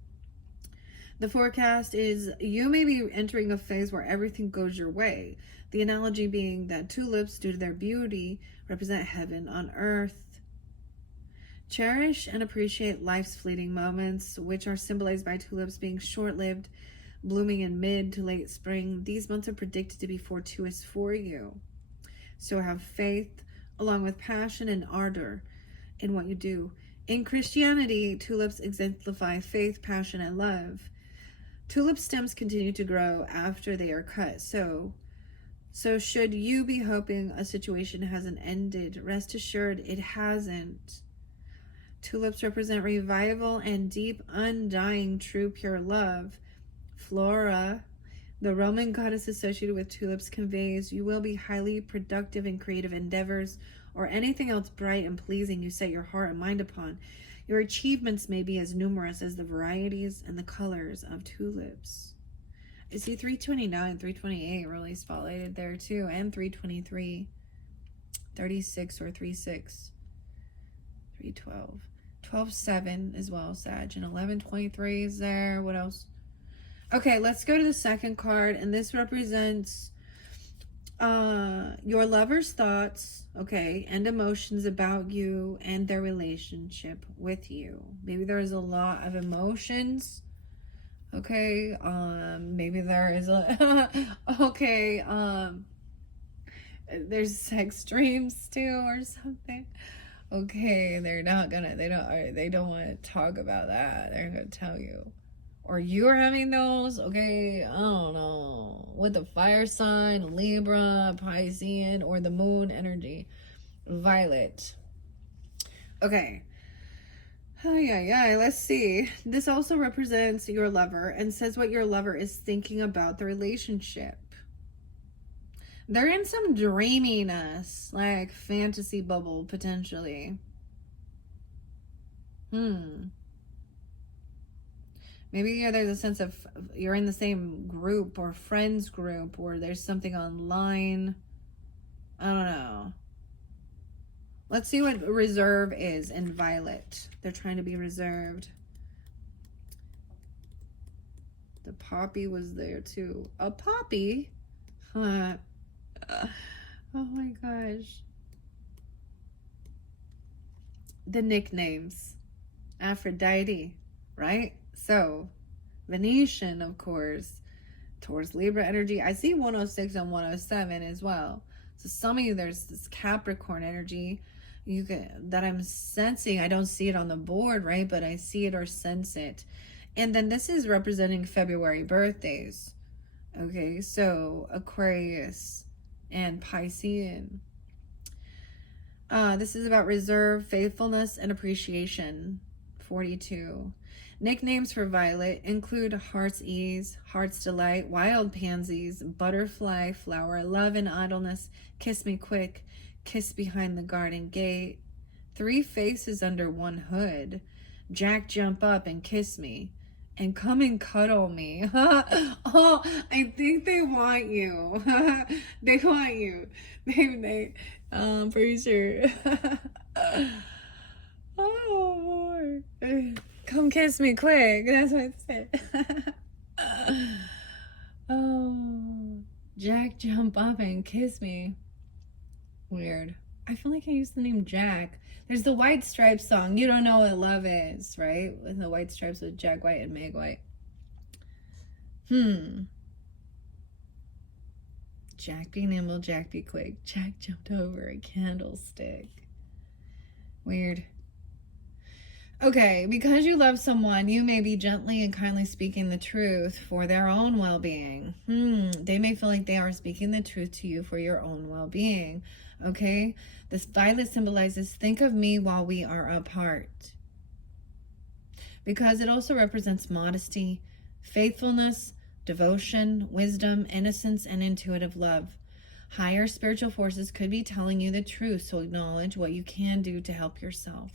The forecast is you may be entering a phase where everything goes your way. The analogy being that tulips, due to their beauty, represent heaven on earth. Cherish and appreciate life's fleeting moments, which are symbolized by tulips being short-lived, blooming in mid to late spring. These months are predicted to be fortuitous for you. So have faith, along with passion and ardor in what you do. In Christianity, tulips exemplify faith, passion, and love. Tulip stems continue to grow after they are cut. So should you be hoping a situation hasn't ended, rest assured it hasn't. Tulips represent revival and deep, undying, true, pure love. Flora, the Roman goddess associated with tulips, conveys you will be highly productive in creative endeavors or anything else bright and pleasing you set your heart and mind upon. Your achievements may be as numerous as the varieties and the colors of tulips. I see 329, 328 really spotlighted there too, and 323, 36 or 36, 312, 12-7 as well, Sag, and 11-23 is there. What else? Okay, let's go to the second card, and this represents your lover's thoughts, okay, and emotions about you and their relationship with you. Maybe there's a lot of emotions, okay, maybe there is there's sex dreams too or something. Okay, they don't want to talk about that. They're gonna tell you. Or you're having those, okay, I don't know, with the fire sign, Libra, Piscean, or the moon energy, Violet. Okay. Yeah, let's see. This also represents your lover and says what your lover is thinking about the relationship. They're in some dreaminess, like fantasy bubble, potentially. Maybe there's a sense of you're in the same group or friends group, or there's something online. I don't know. Let's see what reserve is in Violet. They're trying to be reserved. The poppy was there too. A poppy? Huh. Oh my gosh. The nicknames. Aphrodite, right? So, Venetian, of course, towards Libra energy. I see 106 and 107 as well. So some of you, there's this Capricorn energy that I'm sensing. I don't see it on the board, right? But I see it or sense it. And then this is representing February birthdays. Okay, so Aquarius and Piscean. This is about reserve, faithfulness, and appreciation. 42. Nicknames for Violet include Heart's Ease, Heart's Delight, Wild Pansies, Butterfly, Flower, Love and Idleness, Kiss Me Quick, Kiss Behind the Garden Gate, Three Faces Under One Hood, Jack Jump Up and Kiss Me, and come and cuddle me. Oh, I think they want you. They want you. Pretty sure. Oh, boy. Come kiss me quick. That's what it said. Oh, Jack, jump up and kiss me. Weird. I feel like I used the name Jack. There's the White Stripes song. You don't know what love is, right? With the White Stripes with Jack White and Meg White. Jack be nimble, Jack be quick. Jack jumped over a candlestick. Weird. Okay, because you love someone, you may be gently and kindly speaking the truth for their own well-being. They may feel like they are speaking the truth to you for your own well-being. Okay? This violet symbolizes, think of me while we are apart. Because it also represents modesty, faithfulness, devotion, wisdom, innocence, and intuitive love. Higher spiritual forces could be telling you the truth, so acknowledge what you can do to help yourself.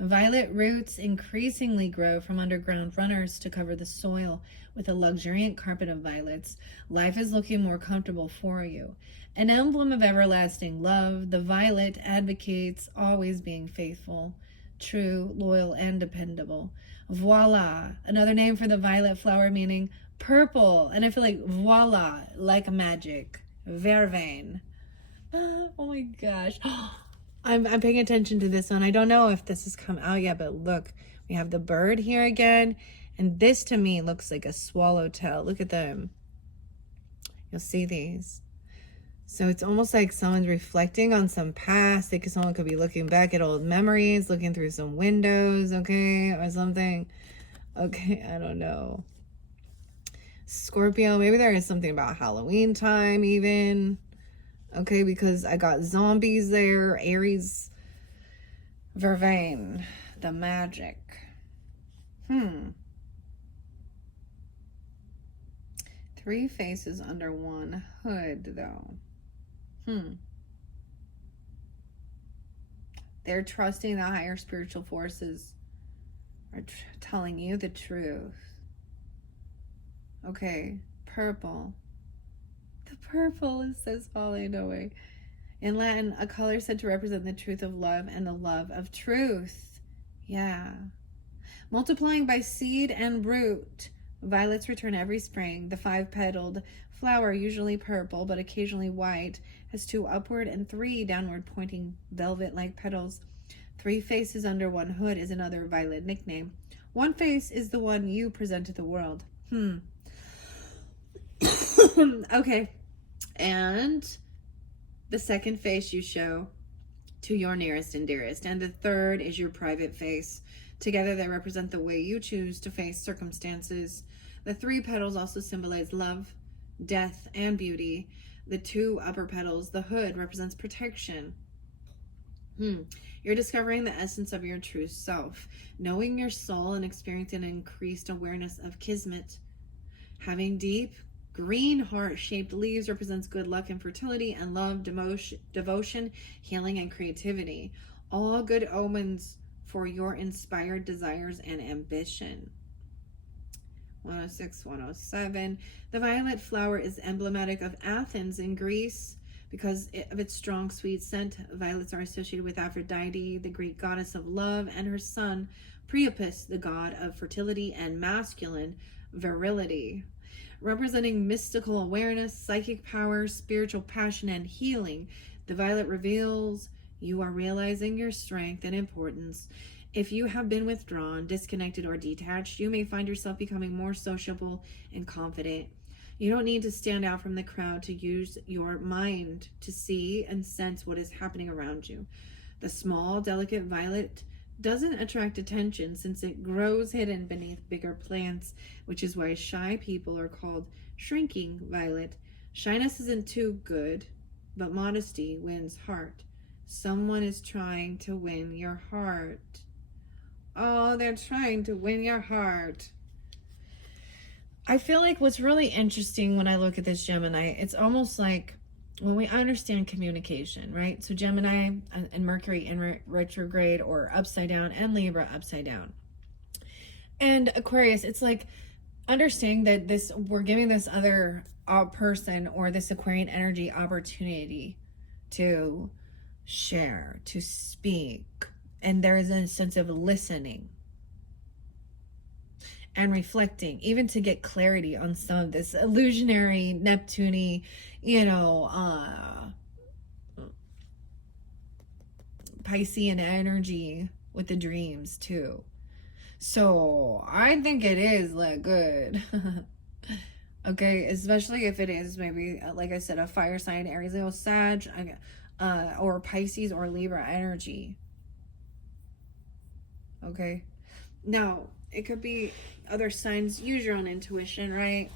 Violet roots increasingly grow from underground runners to cover the soil with a luxuriant carpet of violets. Life is looking more comfortable for you. An emblem of everlasting love, the violet advocates always being faithful, true, loyal, and dependable. Voila, another name for the violet flower meaning purple. And I feel like voila, like magic. Vervain. Oh my gosh. I'm paying attention to this one. I don't know if this has come out yet, but look, we have the bird here again. And this to me looks like a swallowtail. Look at them. You'll see these. So it's almost like someone's reflecting on some past. Like someone could be looking back at old memories, looking through some windows, okay, or something. Okay, I don't know. Scorpio, maybe there is something about Halloween time even. Okay, because I got zombies there. Aries, Vervain, the magic. 3 faces under one hood, though. They're trusting the higher spiritual forces are telling you the truth. Okay, purple. The purple is says falling away. In Latin, a color said to represent the truth of love and the love of truth. Yeah. Multiplying by seed and root. Violets return every spring. The 5-petaled flower, usually purple but occasionally white, has 2 upward and 3 downward pointing velvet-like petals. 3 faces under one hood is another violet nickname. One face is the one you present to the world. Okay. And the second face you show to your nearest and dearest. And the third is your private face. Together they represent the way you choose to face circumstances. The 3 petals also symbolize love, death, and beauty. The 2 upper petals, the hood, represents protection. You're discovering the essence of your true self, knowing your soul and experiencing an increased awareness of kismet. Having deep, green heart-shaped leaves represents good luck and fertility and love, devotion, healing, and creativity. All good omens for your inspired desires and ambition. 106, 107. The violet flower is emblematic of Athens in Greece. Because of its strong, sweet scent, violets are associated with Aphrodite, the Greek goddess of love, and her son, Priapus, the god of fertility and masculine virility. Representing mystical awareness, psychic power, spiritual passion, and healing, the violet reveals you are realizing your strength and importance. If you have been withdrawn, disconnected, or detached, you may find yourself becoming more sociable and confident. You don't need to stand out from the crowd to use your mind to see and sense what is happening around you. The small, delicate violet doesn't attract attention since it grows hidden beneath bigger plants, which is why shy people are called shrinking violet. Shyness isn't too good, but modesty wins heart. Someone is trying to win your heart. Oh, they're trying to win your heart. I feel like what's really interesting when I look at this Gemini, it's almost like when we understand communication, right? So Gemini and Mercury in retrograde or upside down and Libra upside down. And Aquarius, it's like understanding that this, we're giving this other person or this Aquarian energy opportunity to share, to speak. And there is a sense of listening and reflecting, even to get clarity on some of this illusionary, Neptune-y, Piscean energy with the dreams too. So I think it is like good. Okay, especially if it is maybe, like I said, a fire sign, Aries, Leo, Sag, or Pisces or Libra energy. Okay, now it could be other signs. Use your own intuition, right?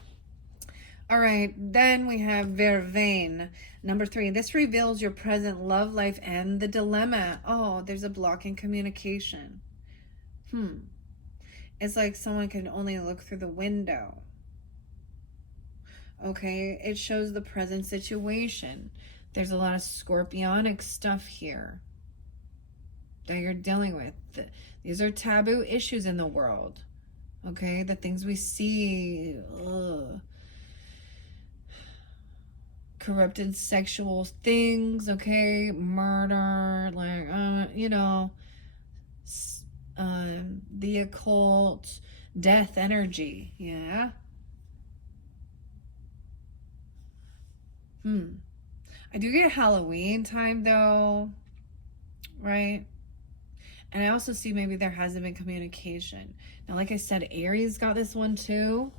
All right, then we have Vervain. Number 3, this reveals your present love life and the dilemma. Oh, there's a block in communication. It's like someone can only look through the window. Okay, it shows the present situation. There's a lot of scorpionic stuff here that you're dealing with. These are taboo issues in the world. Okay, the things we see. Corrupted sexual things, okay, murder, like, the occult, death energy, yeah. I do get Halloween time though, right? And I also see maybe there hasn't been communication. Now, like I said, Aries got this one too.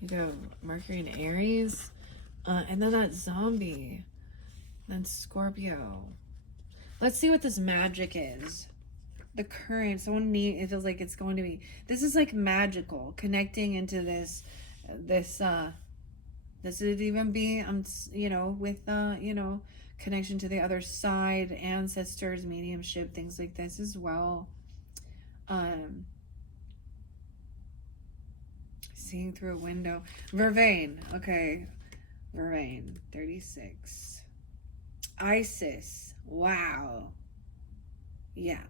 You go Mercury and Aries. And then that zombie. Then Scorpio. Let's see what this magic is. The current. It feels like it's going to be. This is like magical. Connecting into this would even be, with, connection to the other side, ancestors, mediumship, things like this as well. Seeing through a window. Vervain. Okay. Vervain, 36. Isis. Wow. Yeah.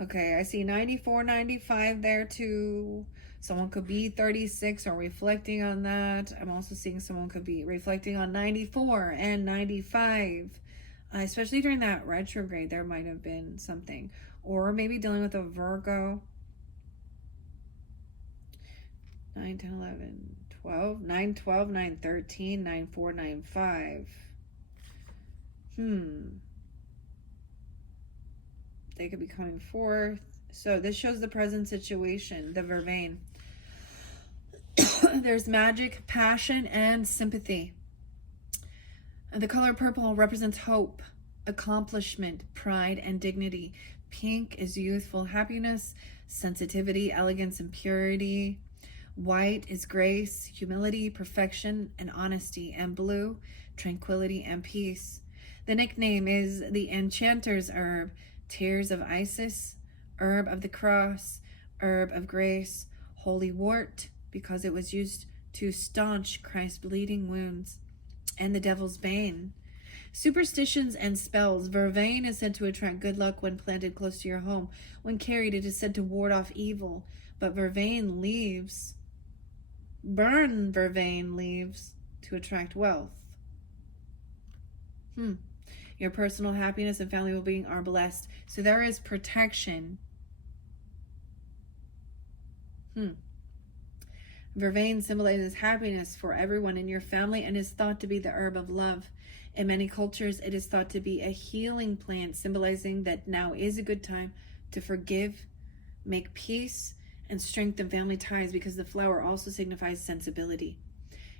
Okay, I see 94, 95 there too. Someone could be 36 or reflecting on that. I'm also seeing someone could be reflecting on 94 and 95. Especially during that retrograde, there might have been something. Or maybe dealing with a Virgo. 9, 10, 11, 12, 9, 12, 9, 13, 9, 4, 9, 5. They could be coming forth. So this shows the present situation, the Vervain. There's magic, passion, and sympathy. And the color purple represents hope, accomplishment, pride, and dignity. Pink is youthful happiness, sensitivity, elegance, and purity. White is grace, humility, perfection, and honesty. And blue, tranquility and peace. The nickname is the Enchanter's Herb, Tears of Isis, Herb of the Cross, Herb of Grace, Holy Wort, because it was used to staunch Christ's bleeding wounds, and the Devil's Bane. Superstitions and spells. Vervain is said to attract good luck when planted close to your home. When carried, it is said to ward off evil. But Vervain leaves, burn Vervain leaves to attract wealth. Your personal happiness and family well-being are blessed. So there is protection. Vervain symbolizes happiness for everyone in your family and is thought to be the herb of love. In many cultures, it is thought to be a healing plant, symbolizing that now is a good time to forgive, make peace, and strengthen family ties, because the flower also signifies sensibility.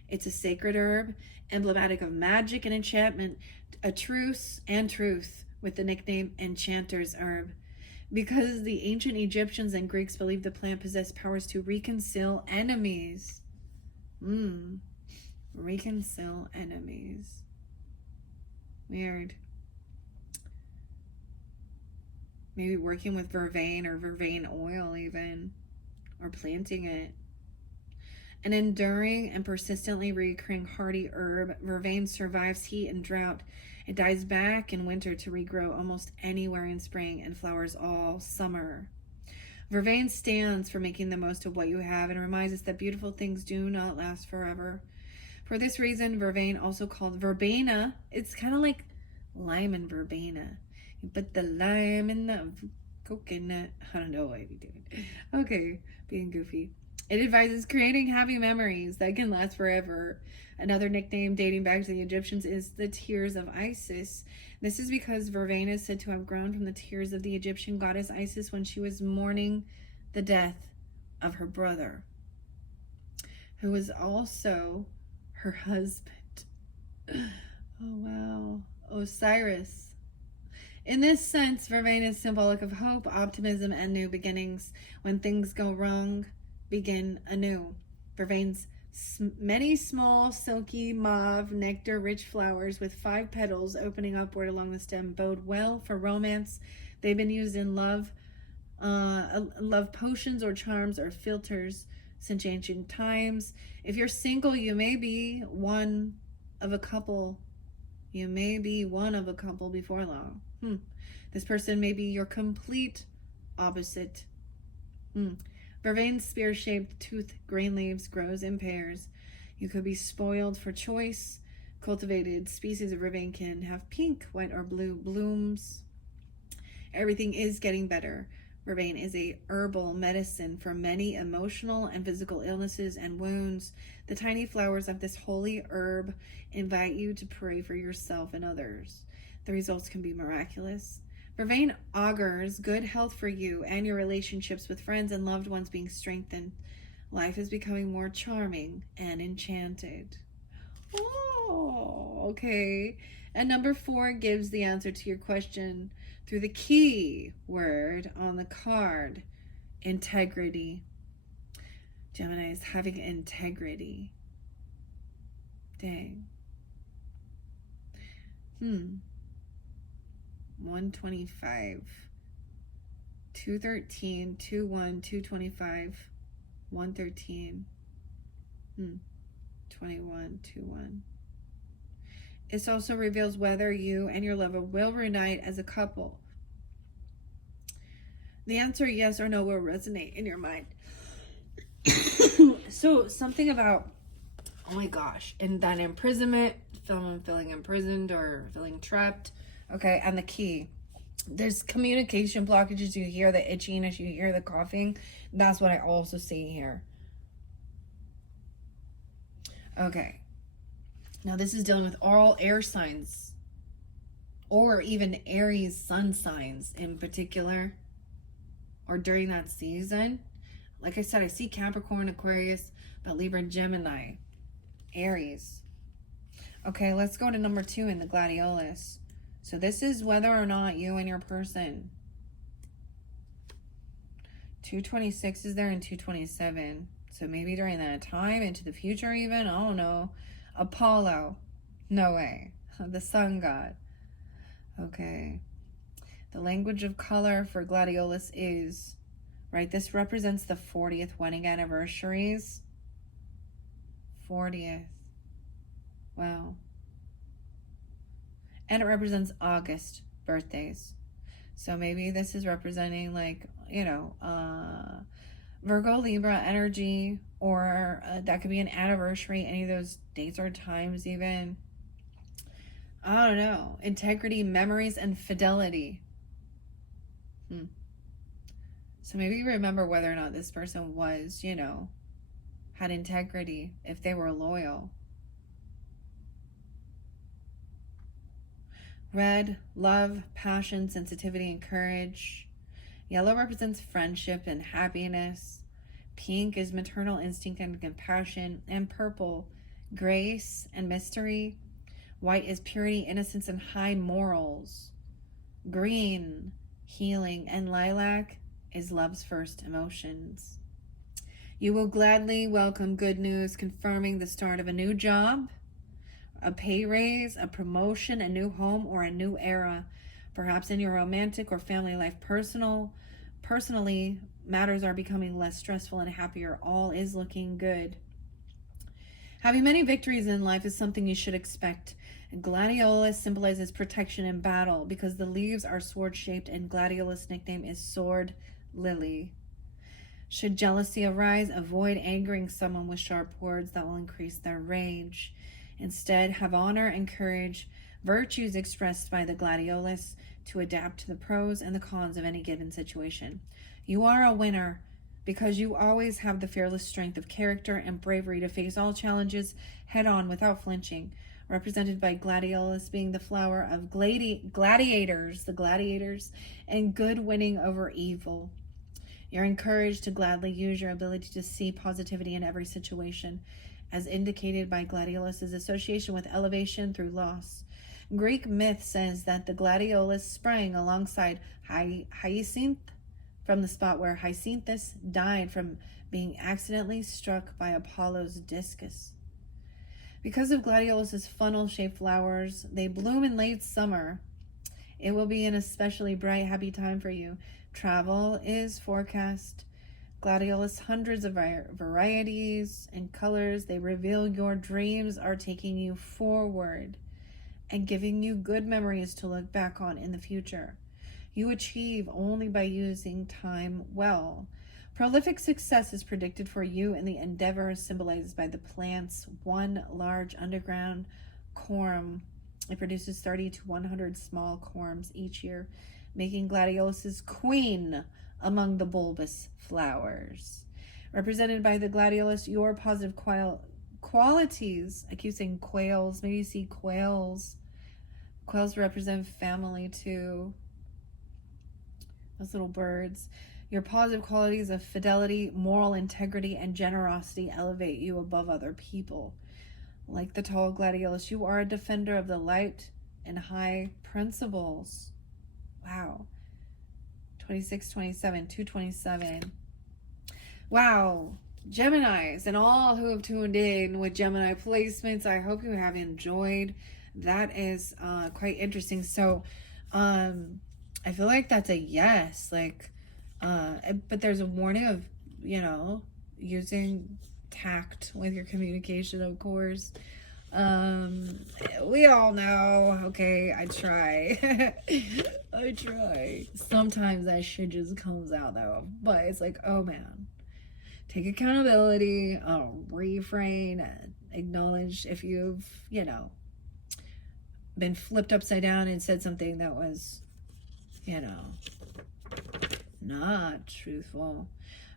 It's a sacred herb, emblematic of magic and enchantment, a truce and truth, with the nickname Enchanter's Herb. Because the ancient Egyptians and Greeks believed the plant possessed powers to reconcile enemies. Reconcile enemies. Weird. Maybe working with vervain or vervain oil even, or planting it. An enduring and persistently recurring hardy herb, vervain survives heat and drought. It dies back in winter to regrow almost anywhere in spring and flowers all summer. Vervain stands for making the most of what you have and reminds us that beautiful things do not last forever. For this reason, vervain, also called verbena, it's kind of like lime and verbena. You put the lime in the coconut. I don't know what I'm doing. Okay, being goofy. It advises creating happy memories that can last forever. Another nickname dating back to the Egyptians is the Tears of Isis. This is because verbena is said to have grown from the tears of the Egyptian goddess Isis when she was mourning the death of her brother, who was also her husband. Oh, wow. Osiris. In this sense, verbena is symbolic of hope, optimism, and new beginnings. When things go wrong, begin anew. Vervain's many small, silky, mauve, nectar-rich flowers with 5 petals opening upward along the stem bode well for romance. They've been used in love potions or charms or filters since ancient times. If you're single, you may be one of a couple. You may be one of a couple before long. This person may be your complete opposite. Vervain's spear-shaped tooth grain leaves grows in pairs. You could be spoiled for choice. Cultivated species of vervain can have pink, white, or blue blooms. Everything is getting better. Vervain is a herbal medicine for many emotional and physical illnesses and wounds. The tiny flowers of this holy herb invite you to pray for yourself and others. The results can be miraculous. Vervain augurs good health for you and your relationships with friends and loved ones being strengthened. Life is becoming more charming and enchanted. Oh, okay. And number 4 gives the answer to your question through the key word on the card: integrity. Gemini is having integrity. Dang. 125, 213, 21, 225, 113, 21, 21. This also reveals whether you and your lover will reunite as a couple. The answer yes or no will resonate in your mind. So something about, oh my gosh, in that imprisonment, feeling imprisoned or feeling trapped. Okay, and the key. There's communication blockages. You hear the itchiness, you hear the coughing. That's what I also see here. Okay. Now this is dealing with all air signs, or even Aries sun signs in particular, or during that season. Like I said, I see Capricorn, Aquarius, but Libra, Gemini, Aries. Okay, let's go to number 2 in the gladiolus. So this is whether or not you and your person. 226 is there and 227. So maybe during that time, into the future even, I don't know. Apollo. No way. The sun god. Okay. The language of color for gladiolus is, right, this represents the 40th wedding anniversaries. 40th. Wow. And it represents August birthdays. So maybe this is representing, like, you know, Virgo, Libra energy, or that could be an anniversary, any of those dates or times even. I don't know. Integrity, memories, and fidelity. So maybe remember whether or not this person was, you know, had integrity, if they were loyal. Red, love, passion, sensitivity, and courage. Yellow represents friendship and happiness. Pink is maternal instinct and compassion. And purple, grace and mystery. White is purity, innocence, and high morals. Green, healing. And lilac is love's first emotions. You will gladly welcome good news confirming the start of a new job, a pay raise, a promotion, a new home, or a new era. Perhaps in your romantic or family life. Personally, matters are becoming less stressful and happier. All is looking good. Having many victories in life is something you should expect. Gladiolus symbolizes protection in battle because the leaves are sword-shaped, and gladiolus nickname is sword lily. Should jealousy arise, avoid angering someone with sharp words that will increase their rage. Instead, have honor and courage, virtues expressed by the gladiolus, to adapt to the pros and the cons of any given situation. You are a winner because you always have the fearless strength of character and bravery to face all challenges head on without flinching, represented by gladiolus being the flower of gladiators, and good winning over evil. You're encouraged to gladly use your ability to see positivity in every situation, as indicated by Gladiolus's association with elevation through loss. Greek myth says that the gladiolus sprang alongside Hyacinth from the spot where Hyacinthus died from being accidentally struck by Apollo's discus. Because of Gladiolus's funnel-shaped flowers, they bloom in late summer. It will be an especially bright, happy time for you. Travel is forecast. Gladiolus, hundreds of varieties and colors. They reveal your dreams are taking you forward and giving you good memories to look back on in the future. You achieve only by using time well. Prolific success is predicted for you in the endeavor symbolized by the plant's one large underground corm. It produces 30 to 100 small corms each year, making Gladiolus's queen among the bulbous flowers. Represented by the gladiolus, your positive qualities. I keep saying quails. Maybe you see quails. Quails represent family too. Those little birds. Your positive qualities of fidelity, moral integrity, and generosity elevate you above other people. Like the tall gladiolus, you are a defender of the light and high principles. Wow. 26, 27, 227. Wow. Geminis and all who have tuned in with Gemini placements, I hope you have enjoyed. That is quite interesting. So I feel like that's a yes. Like, but there's a warning of, using tact with your communication, of course. We all know, okay, I try. I try. Sometimes that shit just comes out though. But it's like, oh man. Take accountability, refrain, acknowledge if you've, been flipped upside down and said something that was, not truthful.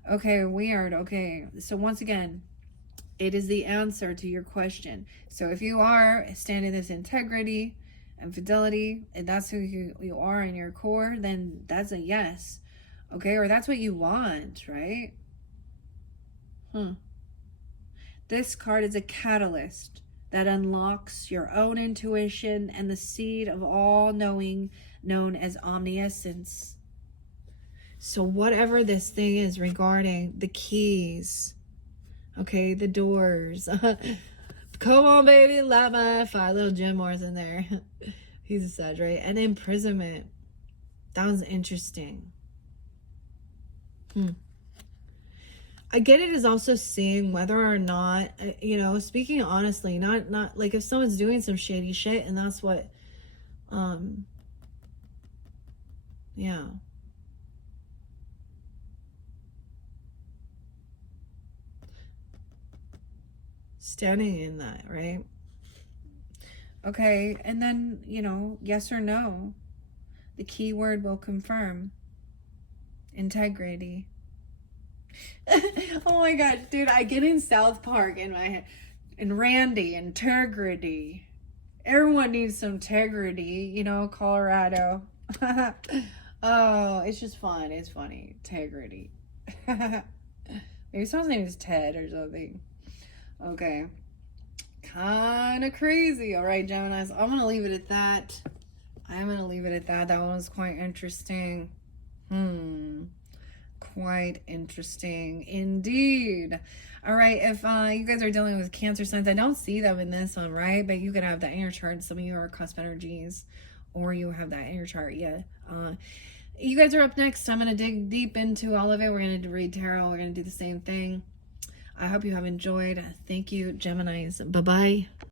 Okay, weird. Okay, so once again, it is the answer to your question. So if you are standing this integrity and fidelity, and that's who you are in your core, then that's a yes. Okay, or that's what you want, right? This card is a catalyst that unlocks your own intuition and the seed of all knowing known as omniscience. So whatever this thing is regarding the keys, okay, the doors. Come on, baby, light my fire. Little Jim Moore's in there. He's a Sag, right? And imprisonment. That was interesting. I get it is also seeing whether or not, speaking honestly, not like if someone's doing some shady shit and that's what, yeah. Standing in that, right? Okay, and then, yes or no. The key word will confirm. Integrity. Oh my gosh, dude, I get in South Park in my head. And Randy, integrity. Everyone needs some integrity, Colorado. Oh, it's just fun. It's funny. Integrity. Maybe someone's name is Ted or something. Okay. Kind of crazy. All right, Geminis. I'm going to leave it at that. That one was quite interesting. Quite interesting indeed. All right, if you guys are dealing with Cancer signs, I don't see them in this one, right? But you could have that in your chart. Some of you are cusp energies, or you have that in your chart. Yeah. You guys are up next. I'm going to dig deep into all of it. We're going to read tarot. We're going to do the same thing. I hope you have enjoyed. Thank you, Geminis. Bye-bye.